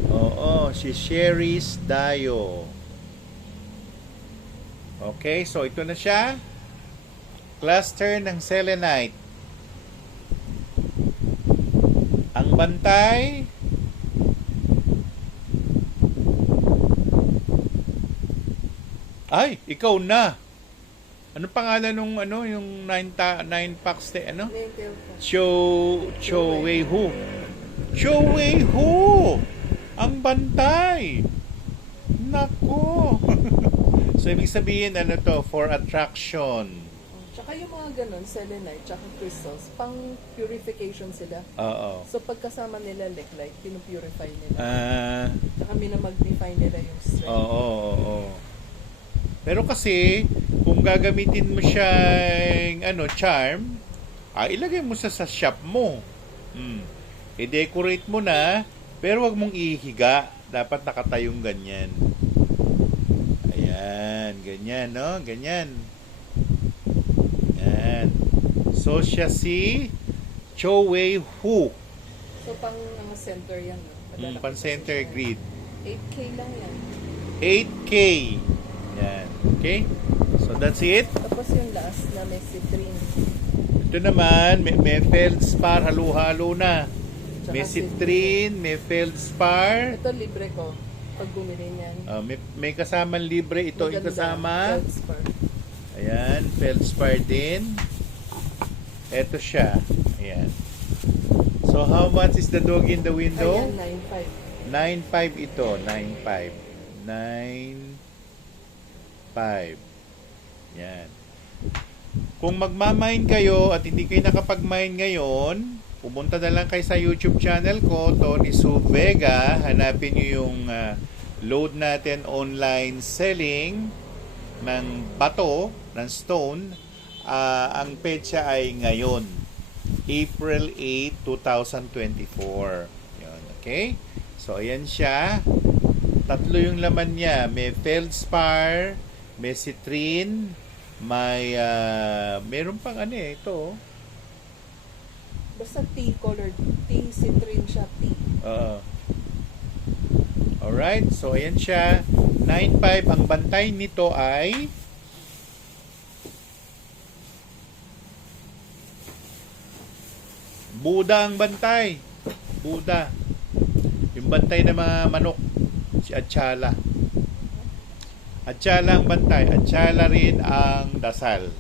Oo, si Sherry's Dio. Okay, so ito na siya. Cluster ng selenite. Ang bantay ay, ikaw na. Ano pangalan nung yung 9 packs ano? Cho Wei Hu. Cho Wei Hu. Ang bantay. Nako. So ibig sabihin ano to, for attraction. Tsaka yung mga ganun, selenite, tsaka crystals, pang purification sila. Oo. So pagkasama nila like pinupurify nila. Tsaka minamagnify nila yung strength. Oo. Pero kasi, kung gagamitin mo siya charm, ilagay mo sa shop mo. I-decorate mo na, pero wag mong ihiga. Dapat nakatayong ganyan. Ayan, ganyan, no? Ganyan. Ayan. So, siya si Cho Wei Hu. So pang center yan, no? Pan-center grid. 8K lang yan. 8K. Yan. Okay? So, that's it. Tapos yung last na may citrine. Ito naman, may feldspar, halo-halo na. Tsaka May citrine, may feldspar. Ito libre ko pag bumili niyan. May kasamang libre. Ito yung Maganda, kasama. feldspar. Ayan, feldspar din. Ito siya. Ayan. So, how much is the dog in the window? Ayan, 9.5 9.5. ito. 9.5. Yan. Kung magmamine kayo at hindi kayo nakapag-mine ngayon, pumunta na lang kayo sa YouTube channel ko, Tony Su Vega. Hanapin nyo yung load natin online selling ng bato, ng stone. Ang petsa ay ngayon, April 8, 2024. Yun, okay? So, ayan siya. Tatlo yung laman niya. May feldspar, may citrine, meron pang ito. Basta tea colored. Tea, citrine siya, tea. Alright, so ayan siya. 9.5. Ang bantay nito ay Buda ang bantay. Buda. Yung bantay ng mga manok. Si Atsala. Atsala ang bantay. Atsala rin ang dasal.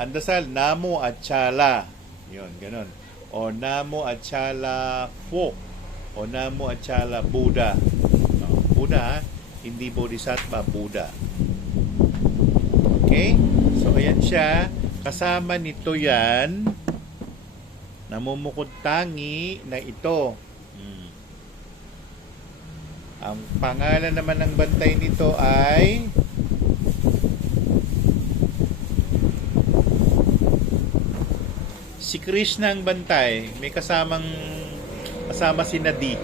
Ang dasal, Namo Atsala. Yun, ganun. O Namo Atsala Fo. O Namo Atsala Buddha. No, Buddha, ha? Hindi Bodhisattva, Buddha. Okay? So, ayan siya. Kasama nito yan, namumukod tangi na ito. Ang pangalan naman ng bantay nito ay si Krishna ang bantay. May kasama si Nadi.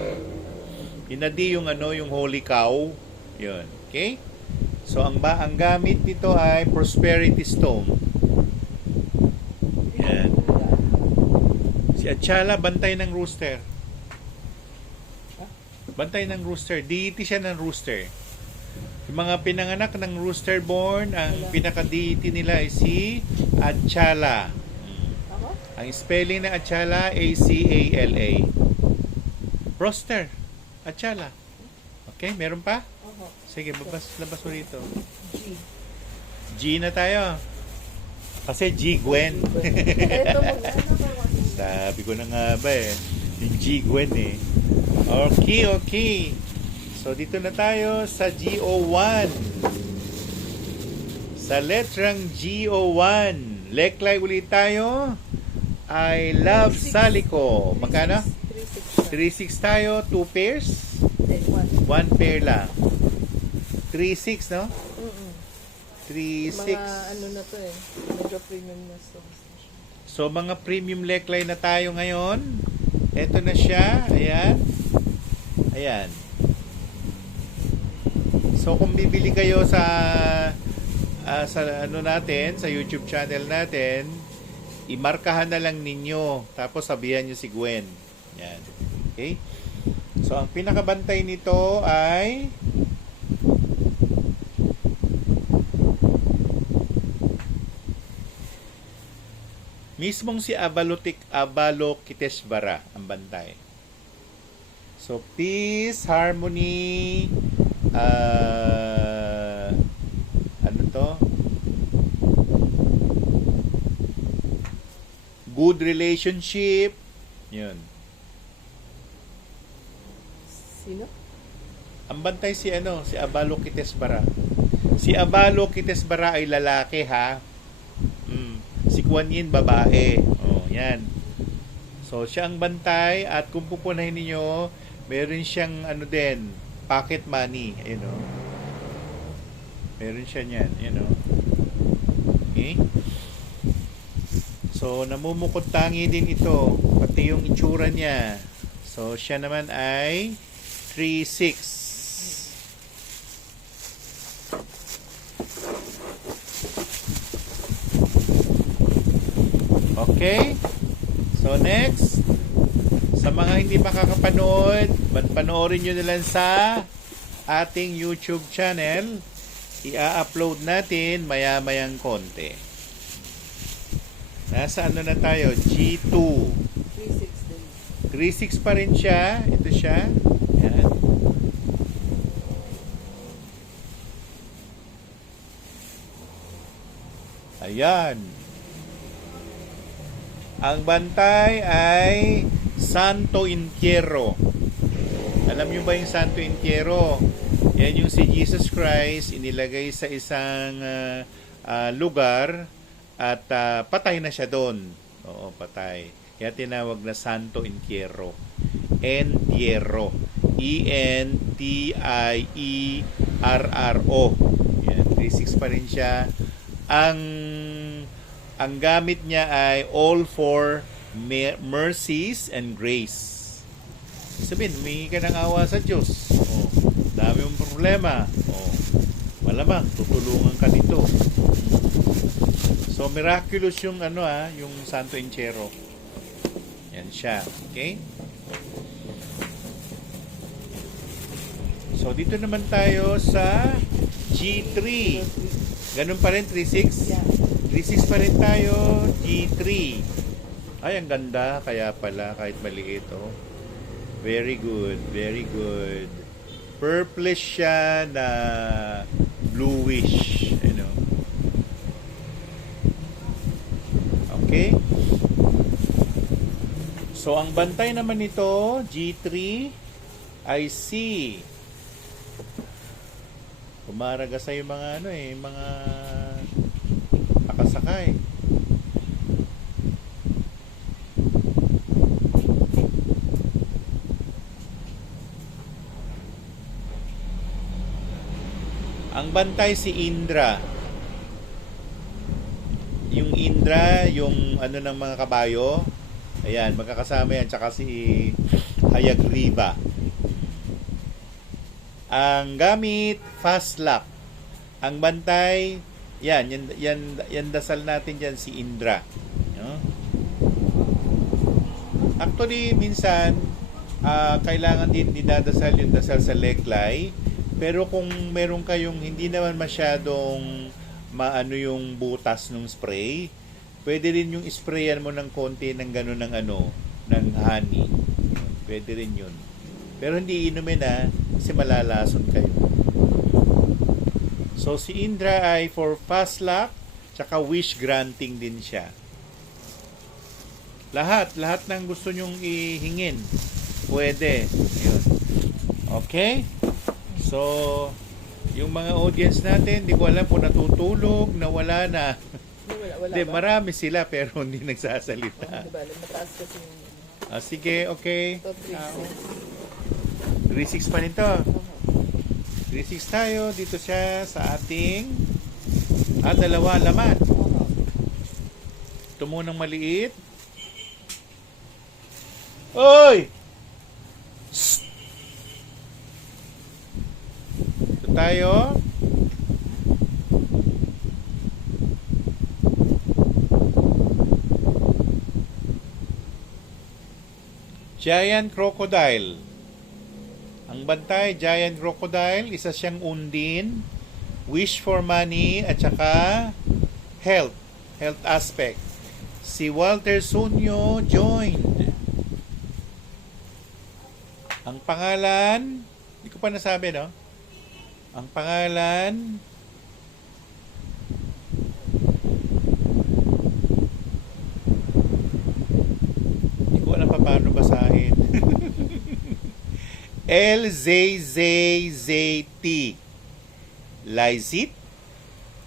Yung Nadi yung yung holy cow. Yun. Okay? So ang gamit nito ay prosperity stone. Yan. Si Atsala bantay ng rooster. Bantay ng rooster. Deity siya ng rooster. Yung mga pinanganak ng rooster born, ang pinaka-deity nila ay si Atsala. Ang spelling ng Atsala, A-C-A-L-A. Rooster. Atsala. Okay, meron pa? Sige, labas mo rito. G na tayo. Kasi G Gwen. Sabi ko na nga ba yung G Gwen Okay. So, dito na tayo sa GO1. Sa letrang GO1. Leklay ulit tayo. I love Salico. Magkano? 3-6 tayo. 2 pairs? 1 pair lang. 3-6, no? 3-6. Mga ano na to medyo premium na stones. So, mga premium leklay na tayo ngayon. Ito na siya. Ayan. So, kung bibili kayo sa natin, sa YouTube channel natin, imarkahan na lang ninyo. Tapos, sabihan nyo si Gwen. Yan. Okay? So, ang pinakabantay nito ay mismong si Avalokiteshvara ang bantay. So, peace, harmony, good relationship, yun. Sino? Ang bantay si Avalokiteshvara. Si Avalokiteshvara ay lalaki, ha? Si Kuan Yin, babae. Yan. So, siya ang bantay at kung pupunahin niyo, meron siyang pocket money. Meron siya niyan. Okay? So, namumukod tangi din ito. Pati yung itsura niya. So, siya naman ay 3-6. Okay? So, next, sa mga hindi makakapanood, panoorin nyo na lang sa ating YouTube channel. I-upload natin maya-mayang konti. Nasa na tayo? G2. 3-6 pa rin siya. Ito siya. Yan. Ayan. Ang bantay ay Santo Entierro. Alam niyo ba yung Santo Entierro? Yan yung si Jesus Christ inilagay sa isang lugar at patay na siya doon. Oo, patay. Kaya tinawag na Santo Entierro. Entierro. E-N-T-I-E-R-R-O. Yan, 3-6 pa rin siya. Ang gamit niya ay all for mercies and grace. Sabihin, humingi ka ng awa sa Diyos. Dami mong problema. Malamang, tutulungan ka nito. So, miraculous yung yung Santo Entierro. Yan siya. Okay? So, dito naman tayo sa G3. Ganun pa rin, 3-6? Yeah. 3-6 pa rin tayo, G3. Ay, ang ganda. Kaya pala, kahit maliit, oh. Very good, very good. Purplish siya na bluish, you know. Okay? So, ang bantay naman nito, G3, I see. Kumaraga sa yung mga mga nakasakay. Ang bantay si Indra. Yung Indra, yung ng mga kabayo. Ayan, magkakasama yan. Tsaka si Hayagriva. Ang gamit, fast lock. Ang bantay, yan dasal natin dyan si Indra. No? Actually, minsan, kailangan din dinadasal yung dasal sa leglay. Pero kung meron kayong hindi naman masyadong maano yung butas ng spray, pwede rin yung sprayan mo ng konti ng gano'n ng honey. Pwede rin yun. Pero hindi inumin kasi malalason kayo. So si Indra ay for fast lock, tsaka wish granting din siya. Lahat ng gusto nyong ihingin, pwede. Yun. Okay? So, yung mga audience natin, di ko alam kung natutulog, nawala na. Wala Hindi, ba? marami sila pero hindi nagsasalita. Diba, mataas kasi yung Sige, okay. ito, 3.6 3.6. pa nito. 3.6 tayo. Dito siya sa ating dalawa laman. Ito munang maliit. Oy! Ito tayo. Giant crocodile. Ang bantay, giant crocodile, isa siyang undin, wish for money, at saka health aspect. Si Walter Sunyo joined. Ang pangalan, hindi ko pa nasabi, no? Ang pangalan, hindi ko alam pa paano basahin. LZZZT. Lysit,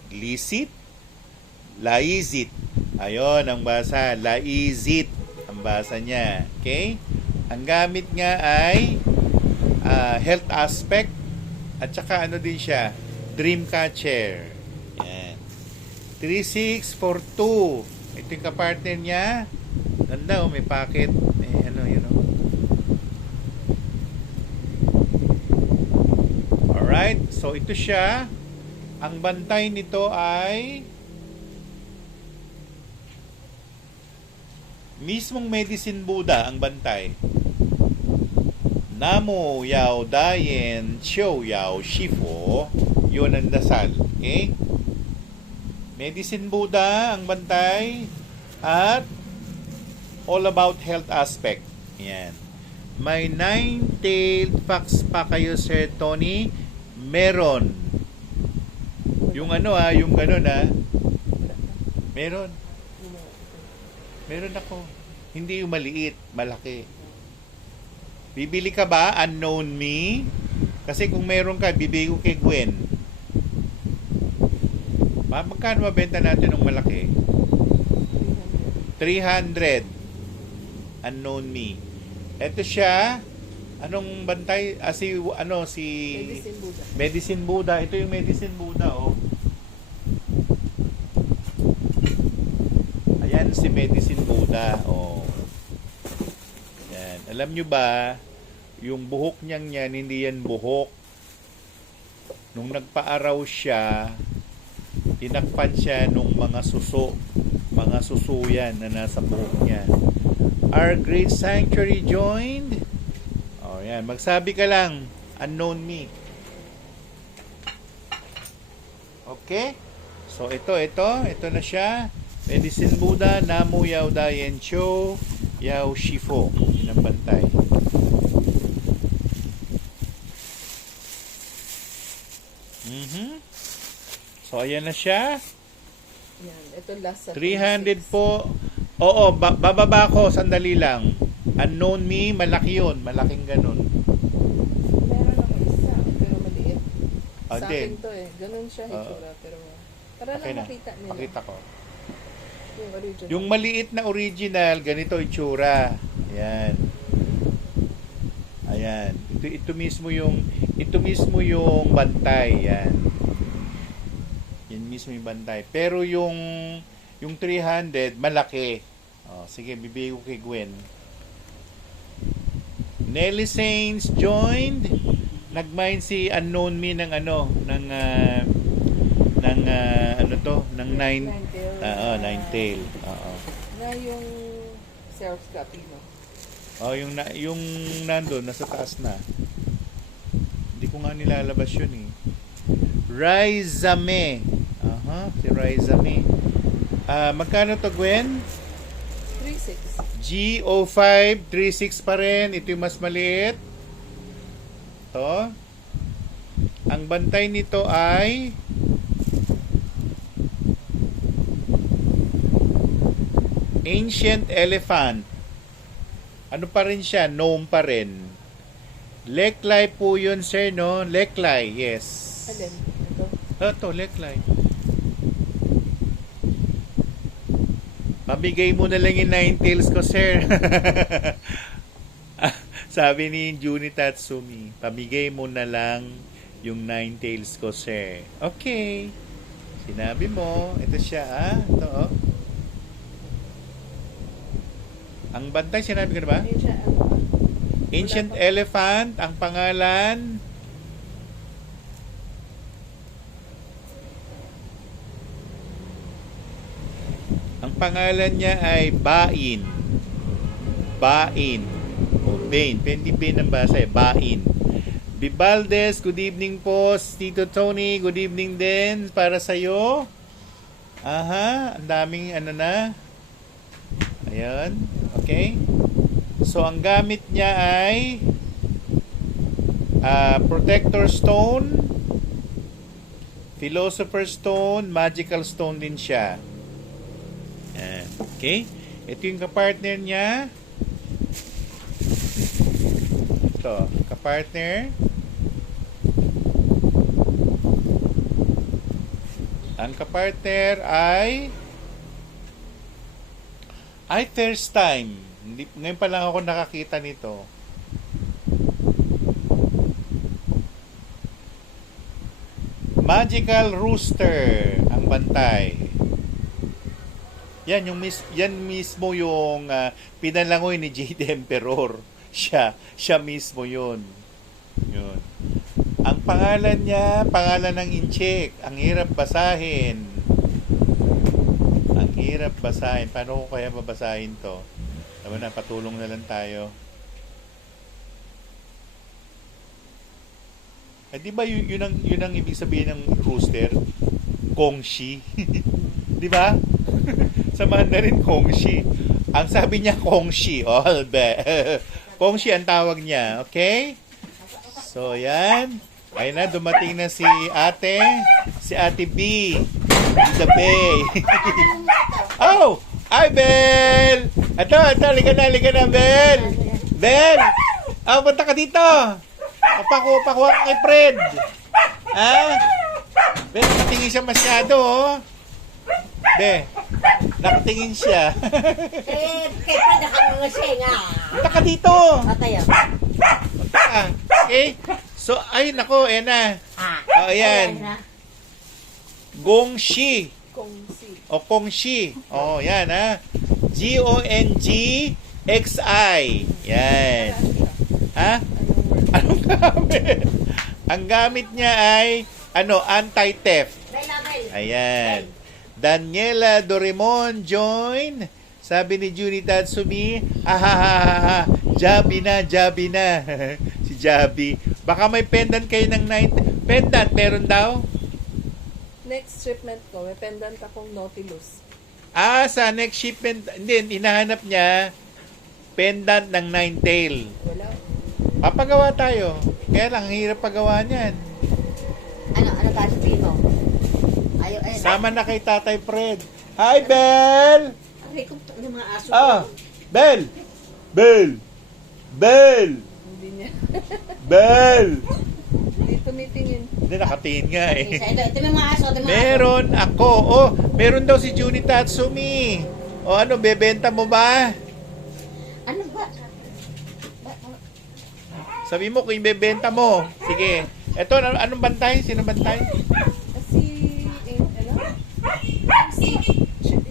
Lisit, Laizit. Ayun ang basa. Laizit ang basa niya. Okay? Ang gamit nga ay health aspect at saka din siya, dream catcher. Yan. 3642. Ito yung kapartner niya. Ganda, may packet. May Alright, so ito siya. Ang bantay nito ay mismong medicine Buddha ang bantay. Namo Yao Dayen Chiu Yao Shifo. Yun ang dasal. Okay? Medicine Buddha ang bantay at all about health aspect. Yan. May 9-tailed fox pa kayo, Sir Tony? Meron. Yung yung ganun Meron. Meron ako. Hindi yung maliit, malaki. Bibili ka ba? Unknown me? Kasi kung meron ka, bibigay ko kay Gwen. Magkano mabenta natin ng malaki? 300. Unknown me. Ito siya. Anong bantay? Si Medicine Buddha. Medicine Buddha. Ito yung Medicine Buddha, oh. Ayan si Medicine Buddha, oh. Yan. Alam nyo ba, yung buhok niyang yan, hindi yan buhok. Nung nagpaaraw siya, tinakpan siya nung mga suso yan na nasa buhok niya. Our great sanctuary joined. Oh, yan. Magsabi ka lang, unknown me. Okay? So, ito na siya. Medicine Buddha, Namu Yao Dayen Cho, Yao Shifo. Yun ang bantay. So, ayan na siya. Yan. Ito last sa 300 26. po. Oo, bababa ko. Sandali lang. Unknown me, malaki yun. Malaking ganun. Meron ako isa, pero maliit. Ah, Sa din. akin to eh. Ganun siya hitsura, pero para Okay lang na. makita nila. Pakita ko. Yung original. Yung maliit na original, ganito itsura. Ayan. Ayan. Ito mismo yung bantay. Yan. Yan mismo yung bantay. Pero yung 300, malaki. Oh, sige, bibigay ko kay Gwen. Nelly Saints joined. Nag-mine si Unknown Me ng ano ng nine tail. Oo. Na yung Xerox copy, no? Oh, yung nandoon nasa taas na. Hindi ko nga nilalabas yun eh. Raizame. Aha, si Raizame. Magkano to, Gwen? 3.6. G05 36 pa rin. Ito yung mas maliit. To. Ang bantay nito ay Ancient Elephant. Ano pa rin siya? Gnome pa rin. Leklay po yun, sir, no? Leklay, yes. Alin? Ito? Ito, Leklay. Pamigay mo na lang yung 9 tails ko, sir. Sabi ni Juni Tatsumi, pamigay mo na lang yung 9 tails ko, sir. Okay. Sinabi mo. Ito siya, Ito, oh. Ang bantay, sinabi ko na ba? Ayun siya, ano ba? Ancient Wala pa. Elephant, ang pangalan. Ang pangalan niya ay Bain. Bain. O Bain. Hindi Bain ang basa eh. Bain. Bibaldes, good evening po. Tito Tony, good evening din para sa'yo. Aha, ang daming ano na. Ayan. Okay. So, ang gamit niya ay Protector Stone, Philosopher's Stone, Magical Stone din siya. Ayan. Okay. Ito yung kapartner niya. Ito. Kapartner. Ang kapartner ay first time. Ngayon pa lang ako nakakita nito. Magical Rooster ang bantay. Yan mismo yung pinalangoy ni Jade Emperor. Siya mismo yun. Yun. Ang pangalan niya, pangalan ng incheck. Ang hirap basahin. Ang hirap basahin. Paano ko kaya babasahin to? Tama na, patulong na lang tayo. Di ba yun ang ibig sabihin ng rooster? Kongshi. Di ba? Sa Mandarin, Kongshi. Ang sabi niya, Kongshi. Kongshi ang tawag niya. Okay? So, yan. Ayun na, dumating na si Ate B. The Bay. Oh! Hi, Bel! Ito, liga na, Bel! Bel! Punta ka dito! Pakuha ka kay Fred! Bel, nakatingin siya masyado, oh! Be, nakatingin siya. Kay Fred, nakangangasing, Punta ka dito! Atay, Punta ka. Okay? So, ay, nako, na. Oh, ayan. Gongshi. Kongsi. O Kongshi. Oh, yan, Gongxi. Yan. Anong gamit? Ang gamit niya ay, anti-theft. Ayan. Daniela Doremon join. Sabi ni Juni Tatsumi, Jabi na. Si Jabi. Baka may pendant kayo ng 9. Pendant, meron daw? Next shipment ko, may pendant akong Nautilus. Sa next shipment, hindi, hinahanap niya pendant ng nine-tail. Wala. Papagawa tayo. Kaya lang, ang hirap pagawa niyan. Ano ba sabihin mo? Ayaw, ayun. Sama na kay Tatay Fred. Hi, Bel! Aray ko, ano mga aso Ah, ko? Bel! Bel! Bel! Hindi niya. Bel! Hindi tumitingin. Hindi, nakatingin nga eh. Ito yung mga aso, ito yung mga aso. Meron ako. Oh, meron daw si Juni Tatsumi. O ano, bebenta mo ba? Ano ba? Sabi mo kung ibebenta mo. Sige. Eto, anong bantay? Sino bantay? Kasi,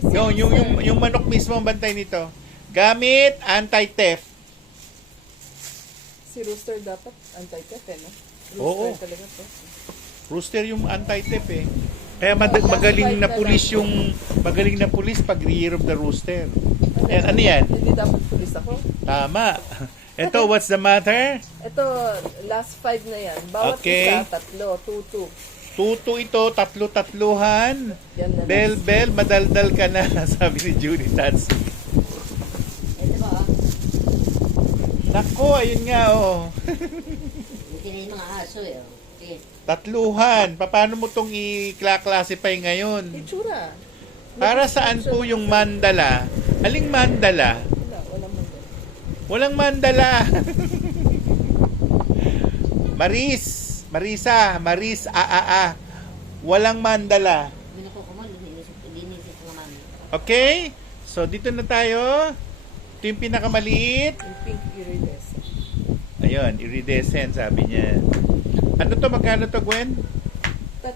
ano? Yung manok mismo ang bantay nito. Gamit anti-theft. Si Rooster dapat anti-theft, no? Oo. Rooster talaga to. Rooster yung anti-theft eh. Kaya magaling na pulis pag Year of the Rooster. Ayan, ano yan? Hindi dapat pulis ako. Tama. Eto, what's the matter? Ito, last 5 na yan. Bawat Okay. isa, 3, 2. Tuto ito, tatlo-tatluhan. Yan na. Bel, madaldal ka na, sabi ni Judy Tats. Ito ba, oh? Nako, ayun nga oh. Ito na yung mga aso, eh. Oh. Sige. Tatluhan. Paano mo itong i-classify ngayon? Itsura. Para saan po yung mandala? Aling mandala? Wala, walang mundo. Walang mandala. Maris, walang mandala. Hindi ko kumal, linisip ko naman. Okay? So, dito na tayo. Ito yung pinakamaliit. Yung pink iridescent. Ayun, iridescent, sabi niya. Ano to? Magkano to, Gwen? 3,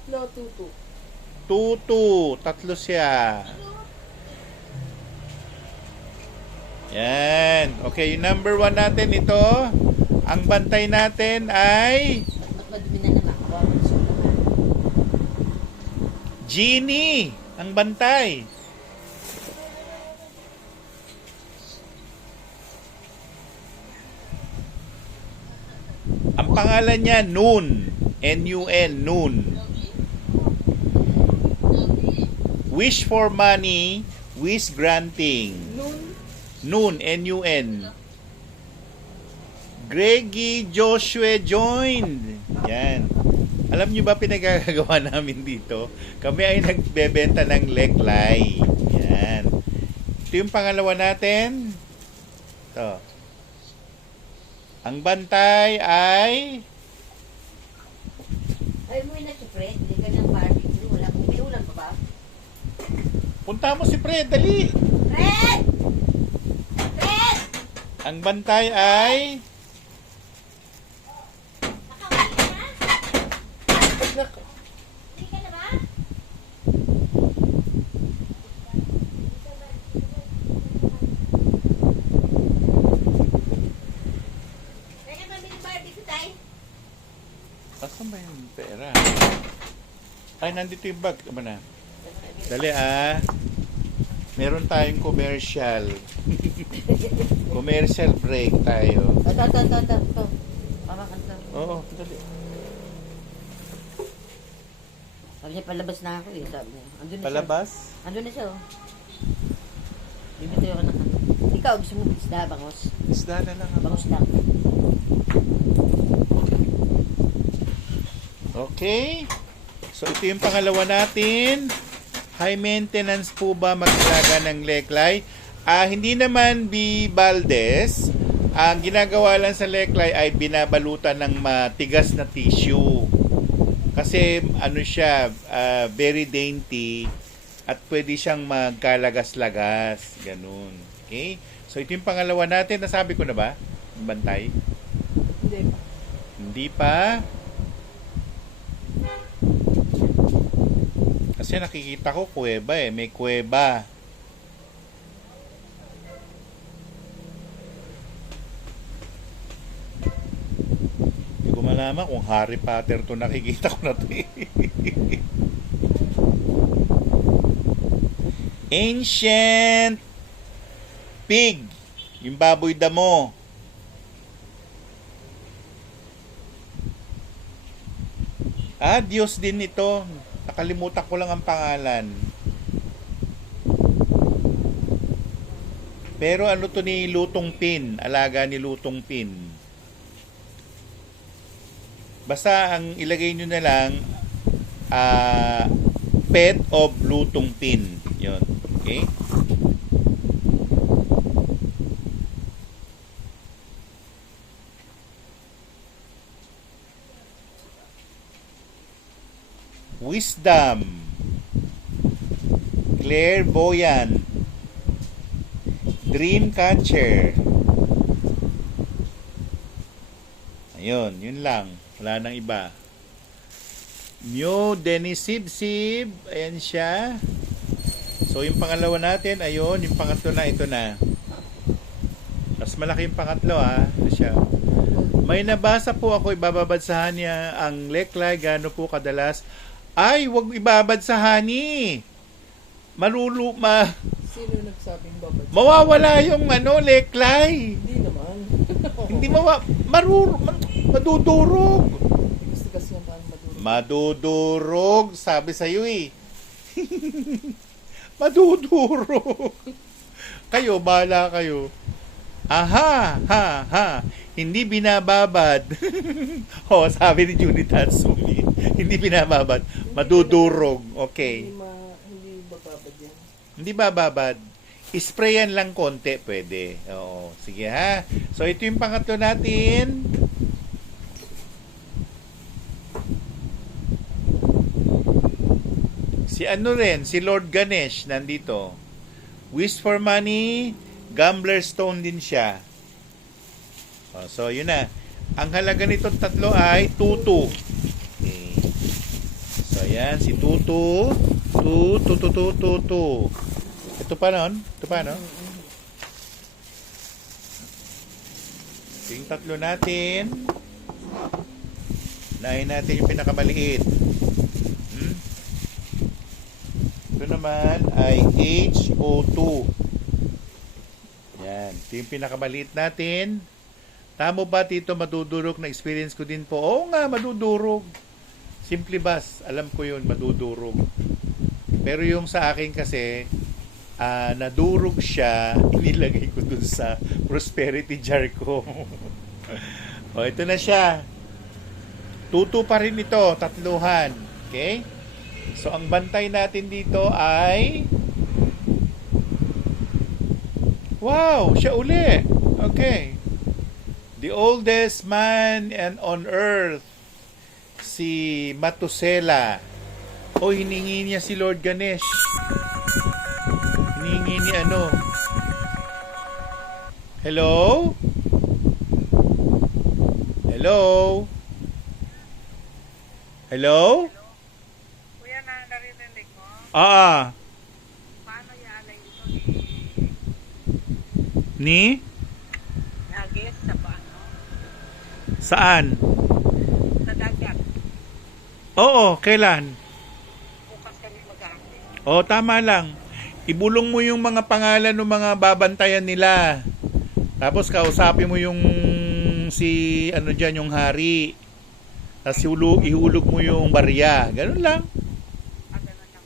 2. Tatlo siya. Yan. Okay, yung number 1 natin ito. Ang bantay natin ay Ba't madumi na naman? Kawawa ko sa mga. Genie. Ang bantay. Ang pangalan niya, Noon. N-U-N, Noon. Wish for money, wish granting. Noon, N-U-N. Greggy Joshua joined. Yan. Alam niyo ba pinagagawa namin dito? Kami ay nagbebenta ng leglay. Yan. Ito yung pangalawa natin. Ito. Ang bantay ay Ay, mo na si Fred. Hindi ka ng barbecue. Wala kong may ulam pa ba? punta mo si Fred, dali. Fred! Fred! Ang bantay ay Nako. Hindi ka na ba? Kaya ba may barbecue tayo? asan ba yung pera? Ay, nandito yung bag. Tama na. Dali meron tayong commercial. Commercial break tayo. Ito. Mama ka ito. Oo, dali. Sabi niya, palabas na ako eh. Sabi niya. Andun na Palabas? siya. Andun na siya oh. Bibito ako ng ano. Ikaw, gusto mo isda, bangos? Isda na lang ako. Bangos lang. Okay. So, ito yung pangalawa natin. High maintenance po ba maglaga ng leklay? Hindi naman Valdez. Ang ginagawa lang sa leklay ay binabalutan ng matigas na tissue. Kasi ano siya, very dainty at pwede siyang magkalagas-lagas. Ganun. Okay? So, ito yung pangalawa natin. Nasabi ko na ba? Bantay? Hindi pa. Hindi pa. Kasi nakikita ko kuweba eh. May kuweba. Hindi ko malaman kung Harry Potter to nakikita ko na to eh. Ancient pig. Yung baboy damo. Diyos din ito. Nakalimutan ko lang ang pangalan. Pero ano to ni Lutong Pin? Alaga ni Lutong Pin. Basta ang ilagay nyo na lang, pet of Lutong Pin. Yun. Okay? Wisdom. Clairvoyant. Dreamcatcher. Ayun, yun lang. Wala nang iba. Mew Denisib-sib. Ayan siya. So, yung pangalawa natin, ayun. Yung pangatlo na, ito na. Mas malaki yung pangatlo, ha. Ito siya. May nabasa po ako, ibababad sa niya ang leklay. Gano po kadalas? Ay, wag ibabad sa honey. Sino nagsabing babad? Mawawala yung leklay. Hindi naman. Hindi madudurog. Gusto kasi yung parang maduro. Madudurog, sabi sa iyo eh. Madudurog. Kayo, bahala kayo. Aha, ha, ha. Hindi binababad. Sabi ni Junie Tatsumi. Hindi binababad. Madudurog. Okay. Hindi bababad yan. Hindi bababad. Sprayan lang konti, pwede. Oo. Sige ha. So, ito yung pangatlo natin. Si si Lord Ganesh, nandito. Wish for money, Gambler Stone din siya. So, yun na. Ang halaga nitong tatlo ay 2-2. Okay. So, yan. Si Tutu. Tutu. Ito pa nun? Ito yung tatlo natin. Nahin natin yung pinakamaliit. Ito naman ay HO2. Yan. Ito yung pinakamaliit natin. Tamo ba, Tito, madudurog? Na experience ko din po. Oo nga, madudurog. Simply bus, alam ko yun, madudurog. Pero yung sa akin kasi, nadurog siya, inilagay ko dun sa prosperity jar ko. Ito na siya. 2-2 pa rin ito, tatluhan. Okay? So, ang bantay natin dito ay... Wow! Siya uli! Okay. The oldest man on earth, si Matusela. Hiningi niya si Lord Ganesh. Hiningi ni Hello? Hello? Hello? Kuya, narinig mo? Paano ialay ito Ni? Nagis sa paano? Saan? Sa dagat. Oo, kailan? Bukas kami mag-aamit. Tama lang. Ibulong mo yung mga pangalan ng mga babantayan nila. Tapos kausapin mo yung yung hari. Tapos ihulog mo yung barya. Ganun lang. Ganun lang po.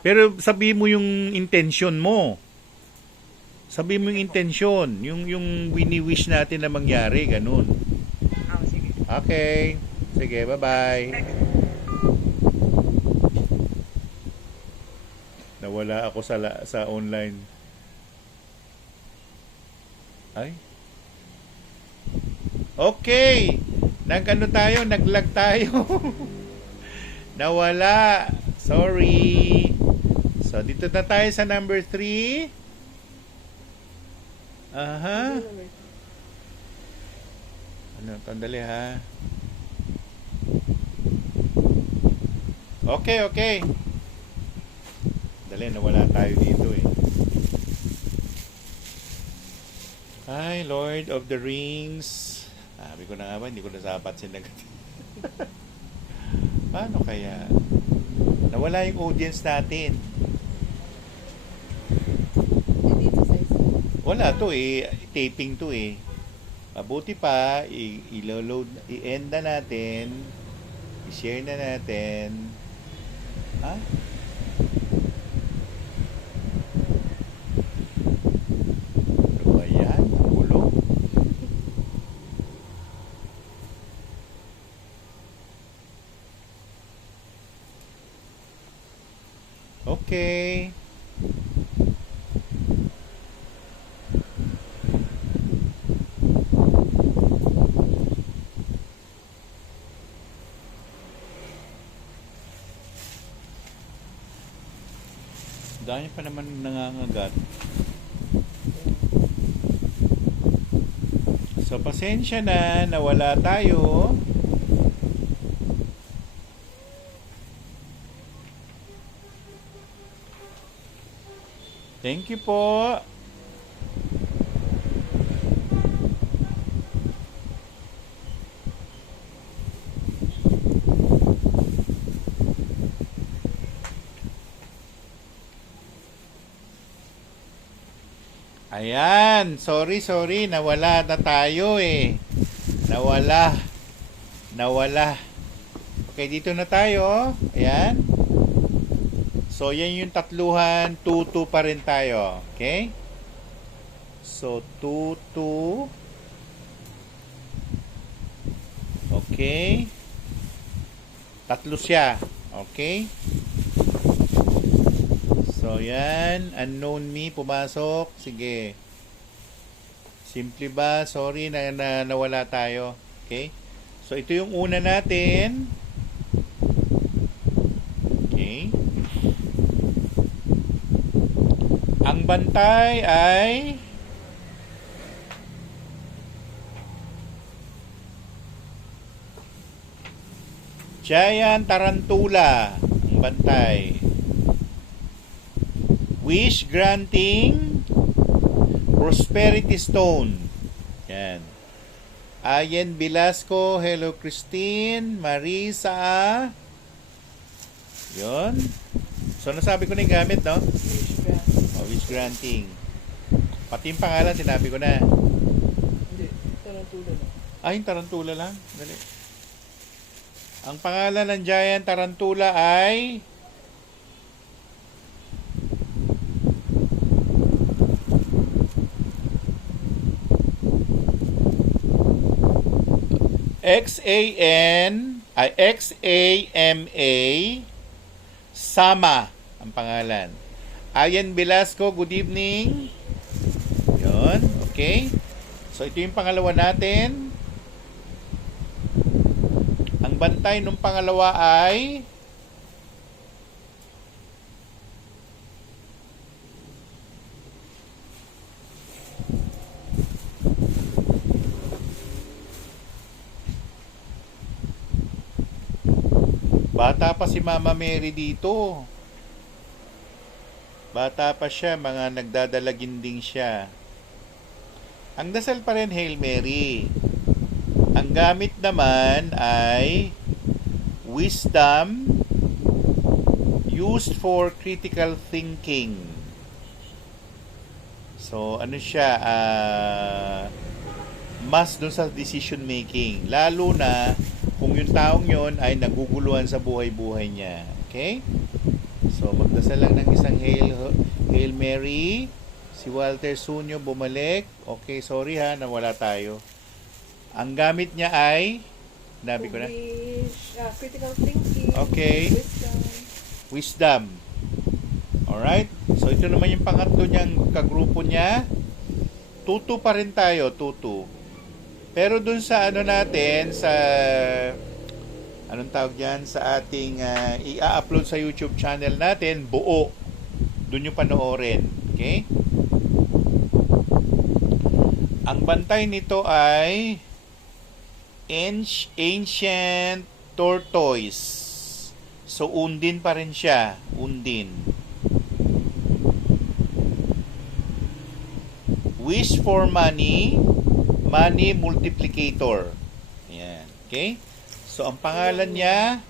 Pero sabi mo yung intention mo. Sabi mo yung intention. Yung wini-wish natin na mangyari. Ganun. Sige. Okay. Sige, bye-bye. Nawala ako sa online. Ay. Okay. Naglag tayo. Nawala. Sorry. So, dito na tayo sa number 3. Aha. Tandali ha. Okay. Dali, nawala tayo dito eh. Ay, Lord of the Rings. Sabi ko na nga ba, hindi ko nasapat sinagot. Paano kaya? Nawala yung audience natin. Dito sa isa. Wala to eh. Taping to eh. Mabuti pa, i-load, i-end na natin. I-share na natin. Ha? okay. Dami pa naman nangangagat. So, pasensya na, nawala tayo. Thank you po. Ayan, sorry, nawala na tayo eh. Nawala. Okay, dito na tayo. Ayan. So, yan yung tatluhan. 2-2 pa rin tayo. Okay? So, 2-2. Okay. Tatlo siya. Okay? So, yan. Unknown me, pumasok. Sige. Simple ba? Sorry na nawala tayo. Okay? So, ito yung una natin. Okay. Ang bantay ay Giant Tarantula. Ang bantay. Wish granting Prosperity Stone. Yan. Ayen Velasco, hello Christine, Marisa. Yon. So nasabi ko na yung gamit, no? Wish grant. Wish granting. Pati yung pangalan sinabi ko na. Hindi, tarantula lang. Yung tarantula lang. Dali. Ang pangalan ng giant tarantula ay XAMA Sama ang pangalan. Ayan Velasco, good evening. Yun, okay. So ito yung pangalawa natin. Ang bantay ng pangalawa ay bata pa si Mama Mary dito. Bata pa siya, mga nagdadalaginding siya. Ang dasal pa rin, Hail Mary. Ang gamit naman ay wisdom used for critical thinking. So, ano siya? Mas dun sa decision making. Lalo na kung yung taong yon ay naguguluhan sa buhay-buhay niya. Okay? So, magdasal lang ng isang Hail Mary. Si Walter Sunyo bumalik. Okay, sorry ha, nawala tayo. Ang gamit niya ay, nabi ko na. Wish, critical thinking. Okay. Wisdom. Wisdom. Alright? So, ito naman yung pangatlo niyang kagrupo niya. 2-2 pa rin tayo, 2-2. Pero dun sa ano natin, sa anong tawag dyan, sa ating i-upload sa YouTube channel natin, buo. Dun yung panoorin. Okay? Ang bantay nito ay Ancient Tortoise. So, undin pa rin siya. Undin. Wish for money. Money multiplicator. Ayan. Okay? So, ang pangalan niya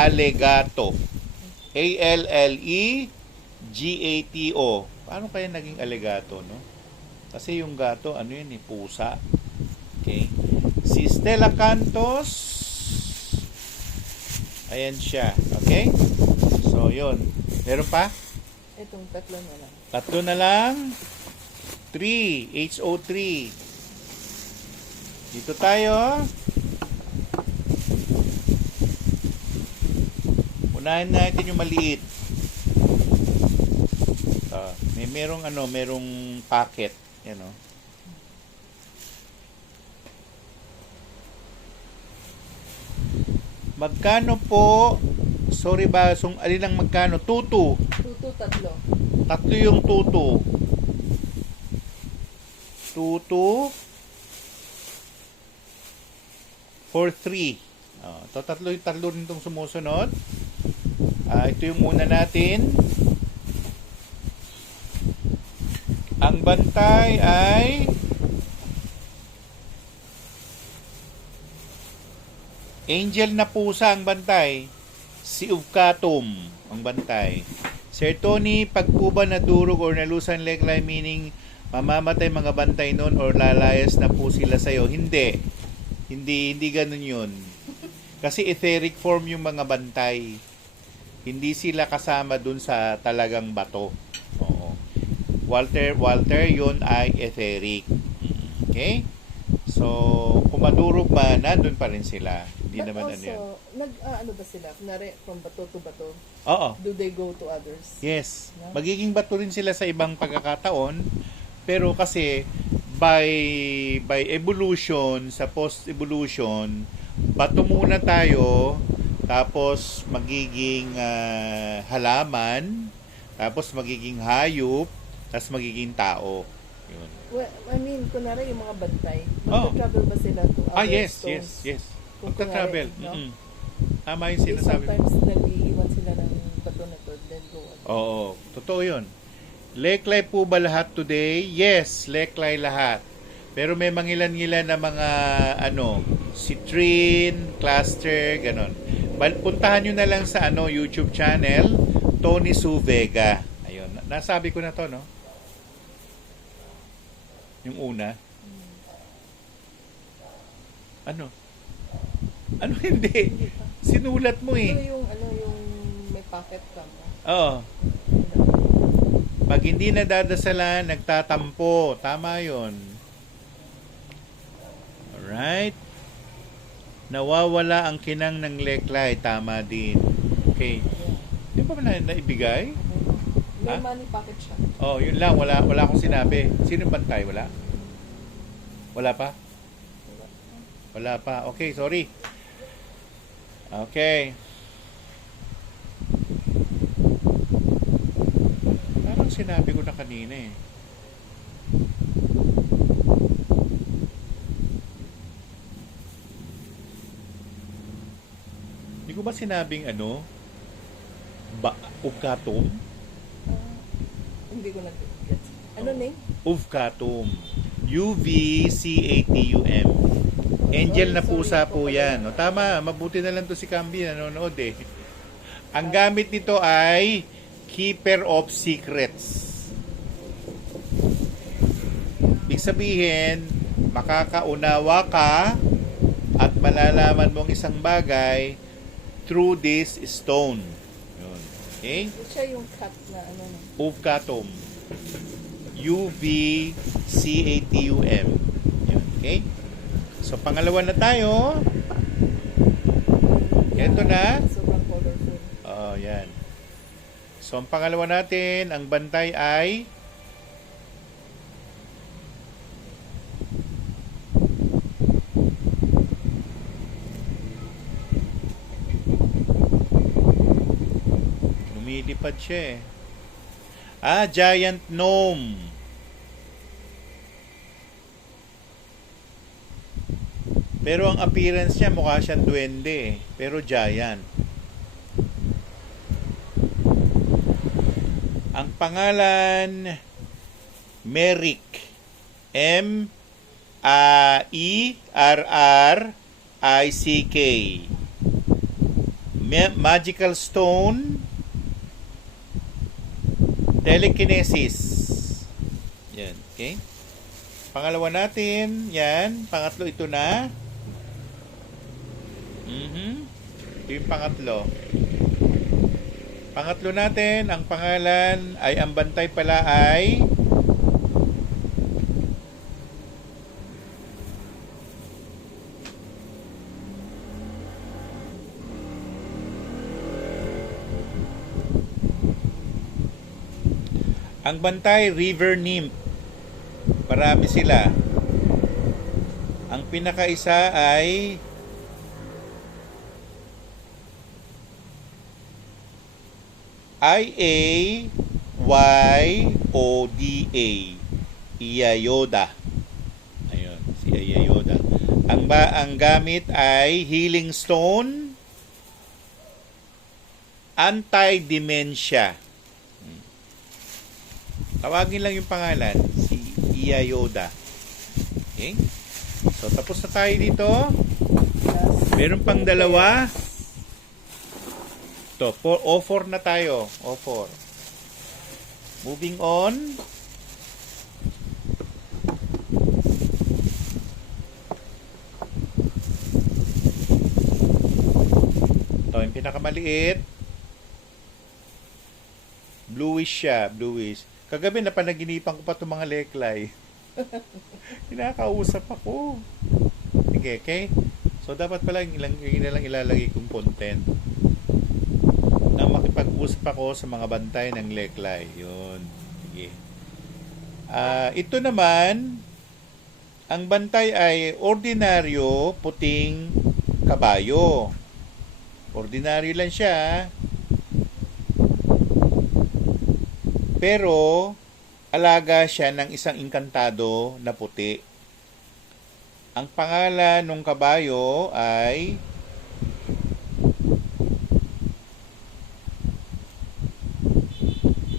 Allegato. A-L-L-E-G-A-T-O. Paano kaya naging Allegato, no? Kasi yung gato, ano yun, pusa. Okay? Si Stella Cantos. Ayan siya. Okay? So, yun. Meron pa? Itong tatlo na lang. Tatlo na lang. 3, HO3. Dito tayo. Unahin natin yung maliit. Merong packet. Yan o. Magkano po? Sorry ba, alin ang magkano? Tutu. Tutu, tatlo. Tatlo yung tutu. Tutu for 3. Tatlo rin itong sumusunod. Ito yung una natin. Ang bantay ay angel na pusa ang bantay. Si Uvkatum ang bantay. Sir Tony, pag po ba nadurog or nalusan leglay, meaning mamamatay mga bantay nun or lalayas na po sila sa'yo? Hindi. Hindi ganun yun. Kasi etheric form yung mga bantay. Hindi sila kasama dun sa talagang bato. Oo. Walter, yun ay etheric. Okay? So, kung madurog ba, nandun pa rin sila. Hindi But naman also, ano yun. ano ba sila? Kunwari, from bato to bato, Oo. do they go to others? Yes. Yeah. Magiging bato rin sila sa ibang pagkakataon. Pero kasi, by evolution, sa post-evolution, bato muna tayo, tapos magiging halaman, tapos magiging hayop, tapos magiging tao. Yun. Well, I mean, kunwari yung mga bantay, Oh. magta-travel ba sila to other Yes. stones? Kung Magta-travel. kunwari, no? Mm-mm. Tama yung They sinasabi mo. sometimes nag-iiwan sila ng bato na to, then go on. Oo, totoo yun. Leklay po ba lahat today? Yes, leklay lahat. Pero may mangilan-ngilan na mga citrine, cluster, ganon. Puntahan nyo na lang sa YouTube channel, Tony Sue Vega. Ayun, nasabi ko na to, no? Yung una. Ano hindi? Sinulat mo Ito eh. yung may pocket ka mo. Oo. Pag hindi nadadasalan, nagtatampo. Tama yun. Alright. Nawawala ang kinang ng leklay. Tama din. Okay. Di ba naibigay? May Ha? money pocket siya. Oh, yun lang. Wala akong sinabi. Sino bantay? Wala? Wala pa? Wala pa. Okay, sorry. Okay. Parang sinabi ko na kanina eh. Hindi ko ba sinabing Uvkatum? Hindi ko nag-get. Ano name? Uvkatum. Uvcatum. Angel na pusa po yan. No, tama, mabuti na lang to si Camby nanonood eh. Ang gamit nito ay Keeper of Secrets. Ibig sabihin, makakaunawa ka at malalaman mong isang bagay through this stone. Yun. Okay? Siya yung cat na Uvkatum. Uvcatum. Yun. Okay? So, pangalawa na tayo. Ito na. Sobrang colorful. Oh, yan. So, ang pangalawa natin, ang bantay ay lumilipad siya eh. Giant gnome. Pero ang appearance niya mukha siyang duwende eh. Pero giant. Ang pangalan Merrick. Merrick. Magical stone. Telekinesis. Yan, okay? Pangalawa natin, yan. Pangatlo ito na. Ito yung pangatlo. Pangatlo natin, ang pangalan ay, ang bantay pala ay Ang bantay, river nymph. Marami sila. Ang pinakaisa ay Iayoda. Iayoda. Ayun, si Iayoda. Ang gamit ay healing stone, anti-dementia. Tawagin lang yung pangalan, si Iayoda. Okay? So, tapos na tayo dito. Meron pang dalawa. Ito, O4 na tayo. O4. Moving on. Ito, yung pinakamaliit. Bluish siya, bluish. Kagabi napanaginipan ko pa itong mga leklay. Kinakausap ako. Sige, okay? So, dapat pala yung lang ilalagay kong content na makipag-usap ako sa mga bantay ng leklay. Yun. Sige. Ito naman, ang bantay ay ordinaryo puting kabayo. Ordinaryo lang siya. Pero, alaga siya ng isang inkantado na puti. Ang pangalan ng kabayo ay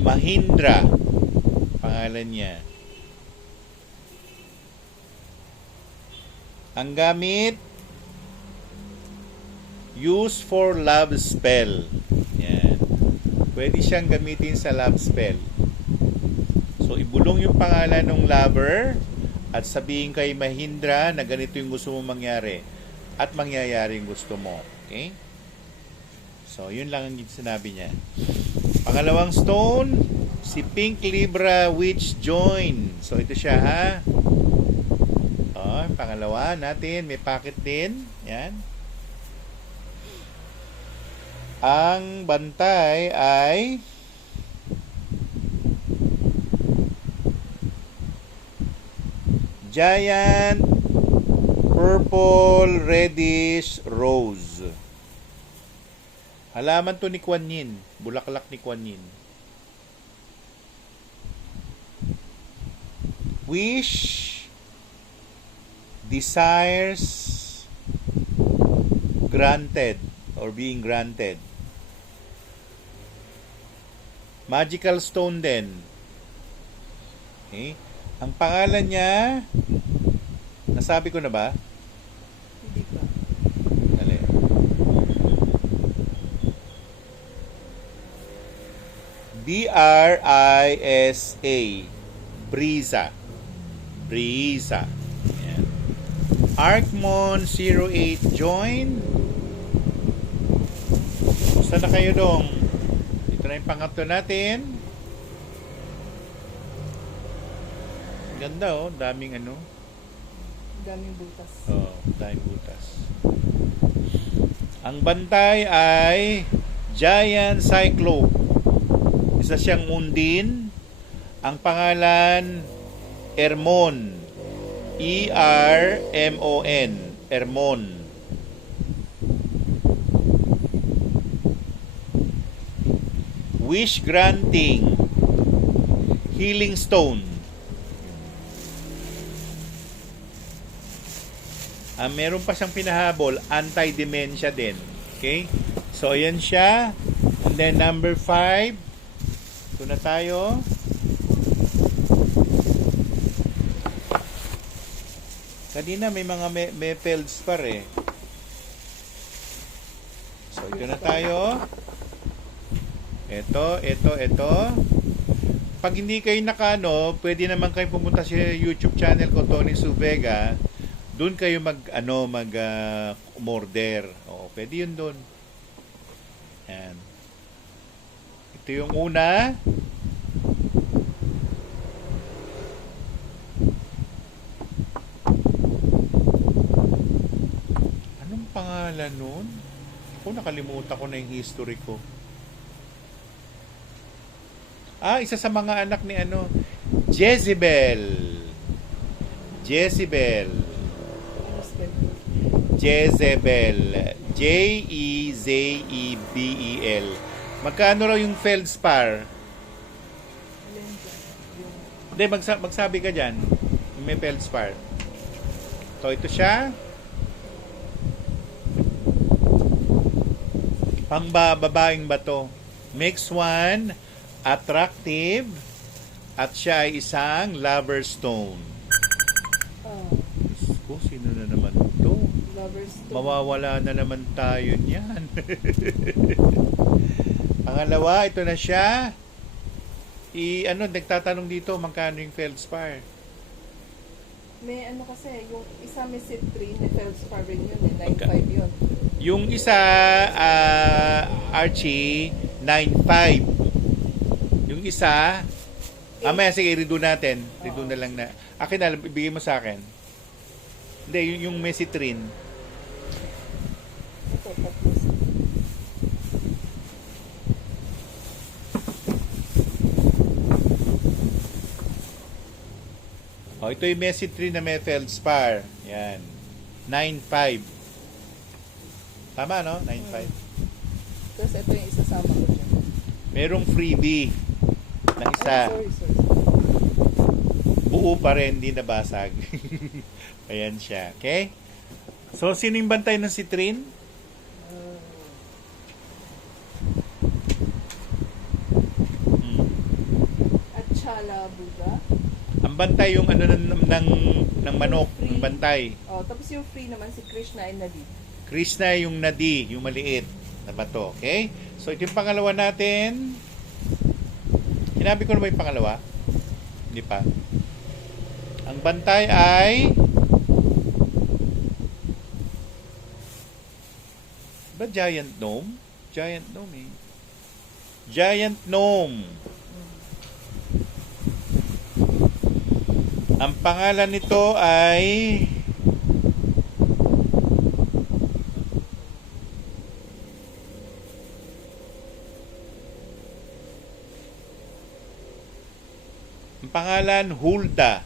Mahindra. Pangalan niya. Ang gamit, use for love spell. Yan. Pwede siyang gamitin sa love spell. So, ibulong yung pangalan ng lover at sabihin kay Mahindra na ganito yung gusto mo mangyari at mangyayari yung gusto mo. Okay? So, yun lang ang sinabi niya. Pangalawang stone, si Pink Libra Witch Join. So, ito siya, ha? Pangalawa natin, may packet din. Yan. Ang bantay ay Giant Purple Reddish Rose. Halaman to ni Kuan Yin. Bulaklak ni Kuan Yin. Wish, desires granted or being granted. Magical stone din. Okay? Ang pangalan niya, nasabi ko na ba? Hindi pa. Dali. Brisa. Brisa. Brisa. Ayan. Arkmon 08 join. Basta na kayo dong. Ito na yung pangatlo natin. Ganda oh, daming ano. Daming butas. Oh, daming butas. Ang bantay ay Giant Cyclope. Isa siyang undin. Ang pangalan Ermon. E-R-M-O-N. Ermon. Wish granting. Healing stone. Meron pa siyang pinahabol, anti-dementia din. Okay? So, ayan siya. And then, number 5. Ito na tayo. Kanina, may mga mepels pa rin. So, ito na tayo. Ito. Pag hindi kayo nakano, pwede naman kayo pumunta sa YouTube channel ko, Tony Suvega. Doon kayo order. Oo, pwede yun doon. Yan. Ito yung una. Anong pangalan nun? Ako nakalimutan ko na yung history ko. Isa sa mga anak ni ano, Jezebel. Jezebel. Ano spell? Jezebel. Jezebel. Magkano raw yung feldspar? Alin dyan? Yung Hindi, magsabi ka dyan. Yung may feldspar. So, ito siya. Pangbababaeng bato. Makes one attractive at siya ay isang lover stone. Diyos ko, sino na naman ito? lovers to. Mawawala na naman tayo niyan. Pangalawa, ito na siya. Nagtatanong dito, magkano yung feldspar? May ano kasi, yung isa may citrine, may feldspar rin yun eh. 9.5 yun. Yung isa, Archie, 9.5. Yung isa, sige, redo natin. Redo na lang na. Akin na, ibigay mo sa akin. Hindi, yung may citrine. Ito, tapos. Ito yung may citrine na may feldspar. Yan. 9.5. Tama, no? 9.5. Tapos ito yung isasama ko dyan. Merong freebie na isa. Sorry. Buo pa rin, hindi nabasag. Ayan siya. Okay? So, sino yung bantay ng citrine? At Chala Buddha. Ang bantay yung ng manok, Free. yung bantay. Tapos yung free naman si Krishna and Nadi. Krishna yung nadi, yung maliit na bato. Okay? So, ito yung pangalawa natin. Sinabi ko na ba yung pangalawa? Hindi pa. Ang bantay ay ba giant gnome? Giant gnome eh. Giant gnome. Ang pangalan nito ay Hulda. Hulda.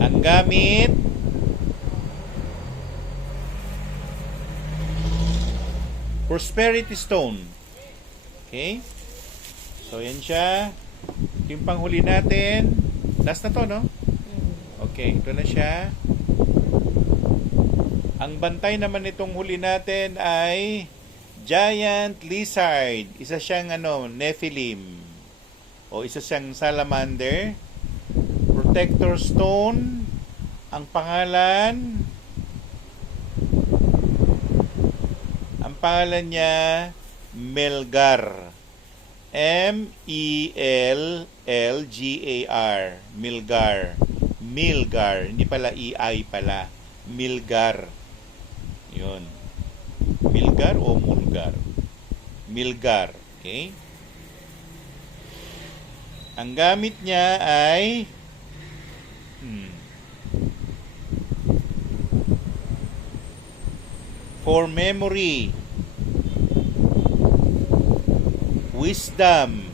Ang gamit Prosperity Stone. Okay? So, yan siya. Ito yung panghuli natin. Last na to, no? Okay, ito na siya. Ang bantay naman itong huli natin ay Giant Lizard. Isa siyang Nephilim. O isa siyang Salamander. Protector Stone. Ang pangalan niya Melgar. Melgar. Milgar. Hindi pala EI pala. Milgar. Yun. Milgar o Mulgar? Milgar. Okay? Ang gamit niya ay for memory, wisdom,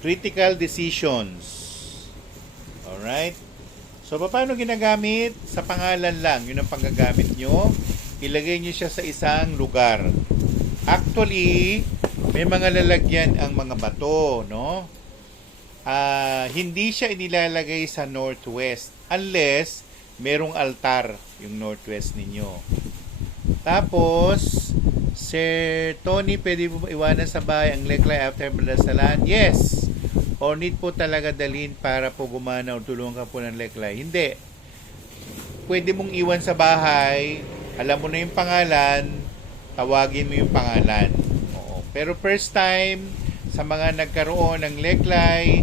critical decisions. Alright? So, paano ginagamit? Sa pangalan lang. Yun ang panggagamit nyo. Ilagay nyo siya sa isang lugar. Actually, may mga lalagyan ang mga bato, no? Hindi siya inilalagay sa northwest unless merong altar yung northwest ninyo. Tapos, Sir Tony, pwede mo iwanan sa bahay ang leklay after malasalan? Yes! Or need po talaga dalhin para po gumana o tulungan ka po ng leklay? Hindi. Pwede mong iwan sa bahay, alam mo na yung pangalan, tawagin mo yung pangalan. Oo. Pero first time, sa mga nagkaroon ng leklay,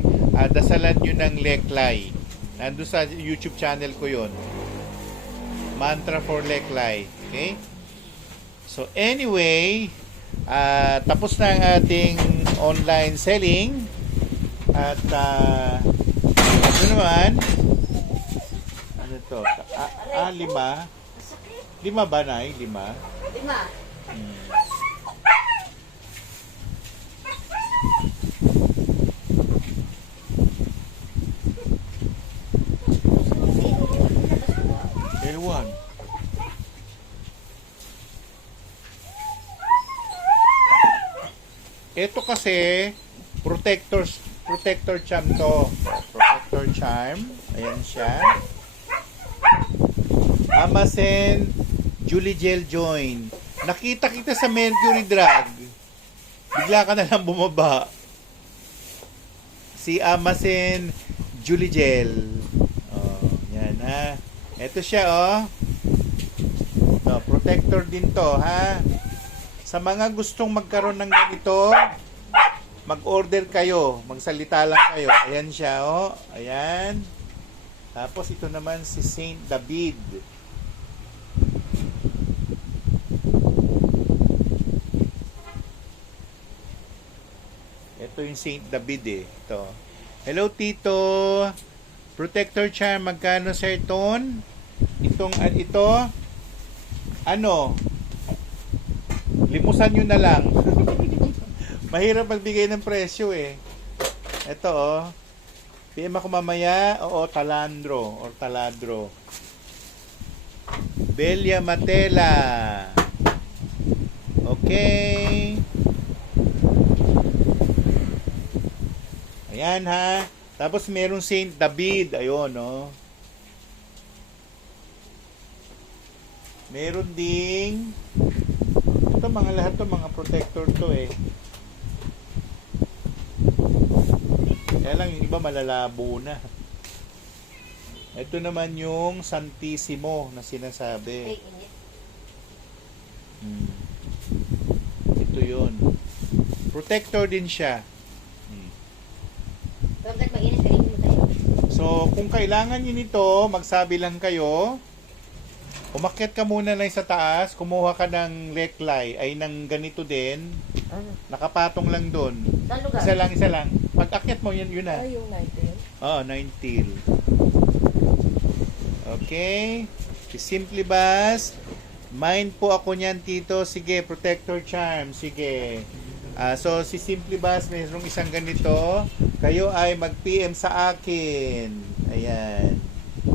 dasalan nyo ng leklay. Nandun sa YouTube channel ko yon. Mantra for leklay. Okay? So anyway, tapos na ang ating online selling. At ito naman, ano to? 5. 5 ba, Nay? 5? 5. Ewan. Ito kasi protector charm to. Protector charm. Ayan siya. Amasen Julie Gel Join. Nakita kita sa Mercury Drug. Bigla ka na lang bumaba. Si Amasen Julie Gel. Oh, yan ha. Ito siya oh. No, protector din to ha. Sa mga gustong magkaroon ng ganito, mag-order kayo. Magsalita lang kayo. Ayan siya oh. Ayan. Tapos ito naman si Saint David. Ito yung Saint David eh. Ito. Hello Tito. Protector charm. Magkano Sir Ton? Ito. Ano? Limusan nyo na lang. Mahirap magbigay ng presyo eh. Ito oh. PM ako mamaya. Oo, talandro or taladro. Belia Matela. Okay. Ayan ha. Tapos merong Saint David. Ayun, no. Meron ding ito mga lahat to mga protector to eh. Kaya lang yung iba malalabo na. Ito naman yung Santissimo na sinasabi. Ito yun. Protector din siya. So, kung kailangan nyo nito, magsabi lang kayo. Umakyat ka muna lang sa taas, kumuha ka ng Leklay, ay ng ganito din. Nakapatong lang doon. Isa lang. Pag akyat mo, yun na. Ay, yung 9 Oh, 9 till. Okay. Si Simply Bass. Mind po ako niyan, Tito. Sige, protector charm. Sige. So, si Simply Bass, mayroong isang ganito. Kayo ay mag-PM sa akin. Ayan.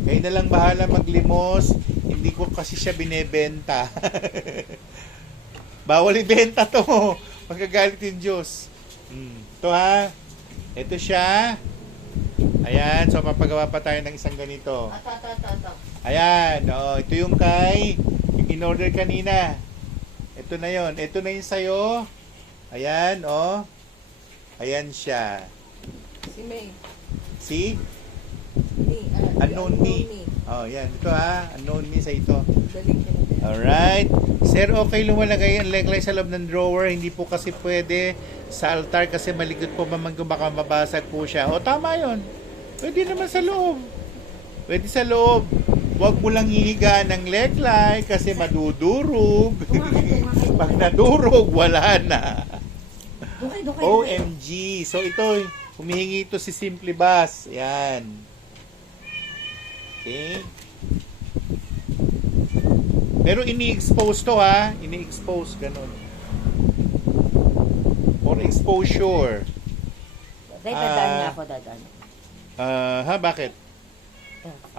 Kayo na lang bahala maglimos. Hindi ko kasi siya binebenta. Bawal ibenta to. Magagalit yung Diyos. Ito ha. Ito siya. Ayan. So, papagawa pa tayo ng isang ganito. Ayan. Oh, ito yung yung in-order kanina. Ito na yon. Ito na yung sayo. Ayan. Oh. Ayan siya. Si May. Si? Unknown me. Oh, yan. Ito ha. Unknown me sa ito. Daling ka na. Alright. Sir, okay lumalagay ang leglay sa loob ng drawer. Hindi po kasi pwede sa altar kasi malikot po baka mabasag po siya. O, tama yon. Pwede naman sa loob. Pwede sa loob. Huwag mo lang hihiga ng leglay kasi madudurog. Pag nadurog, wala na. OMG. So, ito, humihingi ito si Simply Bass. Yan. Okay. Pero ini-expose to ha. Ini-expose, ganun. For exposure. Dadaan nga ako, dadaan. Ha, bakit?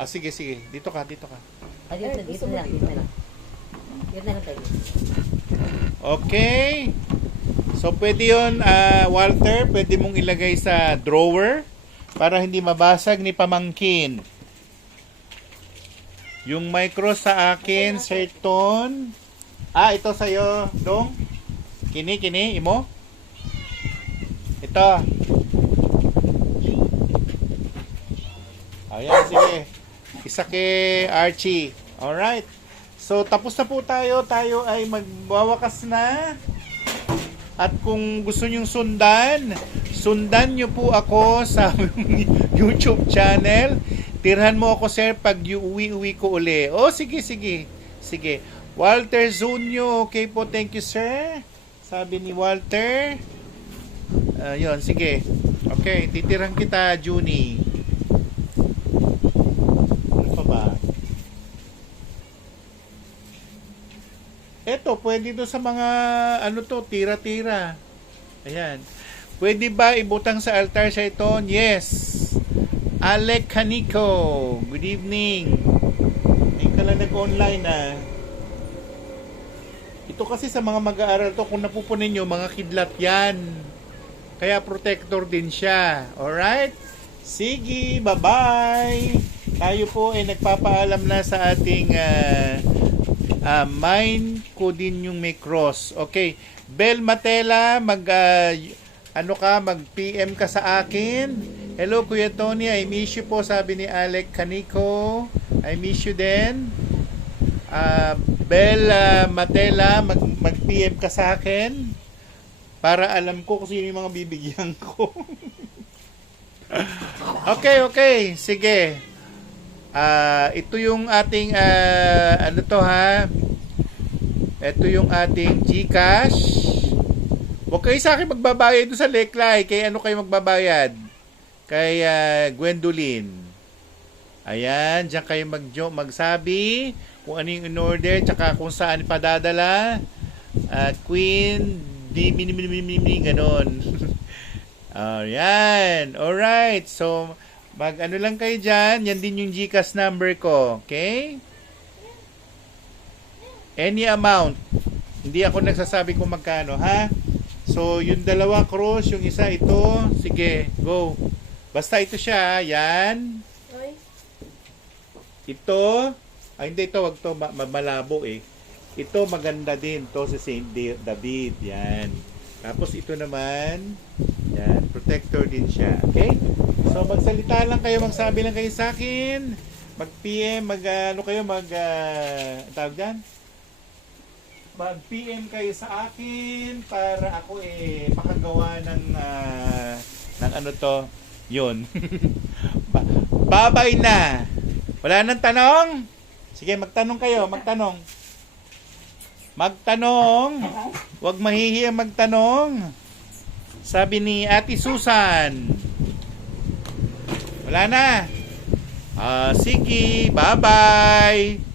Sige. Dito ka. Dito na lang. Dito na lang tayo. Okay. So, pwede yun, Walter, pwede mong ilagay sa drawer para hindi mabasag ni pamangkin. Yung micro sa akin, Sir Ton. Ito sa'yo, Dong. Kini, imo. Ito. Ayan, sige. Isa kay Archie. Alright. So, tapos na po tayo. Tayo ay magwawakas na. At kung gusto nyong sundan nyo po ako sa YouTube channel. Tirhan mo ako, sir, pag uwi ko uli. Sige. Walter Zunio, okay po, thank you, sir. Sabi ni Walter. Yun, sige. Okay, titirhan kita, Juni. Ano pa ba? Eto, pwede to sa mga, ano to, tira-tira. Ayan. Pwede ba ibutang sa altar sa ito? Yes. Alec Canico. Good evening. Ngayon ka lang nag-online ah. Ito kasi sa mga mag-aaral to, kung napupunin nyo, mga kidlat yan. Kaya protector din siya. Alright? Sige, bye-bye. Tayo po ay nagpapaalam na sa ating mine ko din yung may cross. Okay. Bel Matela, mag-PM ka sa akin. Hello, Kuya Tony. I miss you po, sabi ni Alec Canico. I miss you din. Bel Matela, mag-PM ka sa akin para alam ko kung sino yung mga bibigyan ko. Okay. Sige. Ito yung ating ano to ha. Ito yung ating GCash. Huwag kayo sa akin magbabayad doon sa Leklay. Kay ano kayo magbabayad? Kay Gwendolyn. Ayan, diyan kayo magsabi kung ano yung in-order, tsaka kung saan padadala. Queen, ganon. Ayan, alright. So, mag-ano lang kayo dyan. Yan din yung GCash number ko. Okay? Any amount. Hindi ako nagsasabi kung magkano, ha? So, yung dalawa cross, yung isa ito. Sige, go. Basta ito siya, yan. Ay, Ito, hindi ito, wag to, malabo eh. Ito maganda din, to si Saint David, yan. Tapos ito naman, yan, protector din siya, okay? So magsalita lang kayo, magsabi lang kayo sa akin, mag-PM, tawag dyan? Mag-PM kayo sa akin para ako makagawa ng ano to, yun. Babay na. Wala nang tanong? Sige, magtanong kayo, magtanong. Magtanong. Huwag mahihiyang magtanong. Sabi ni Ate Susan. Wala na. Sige, bye-bye.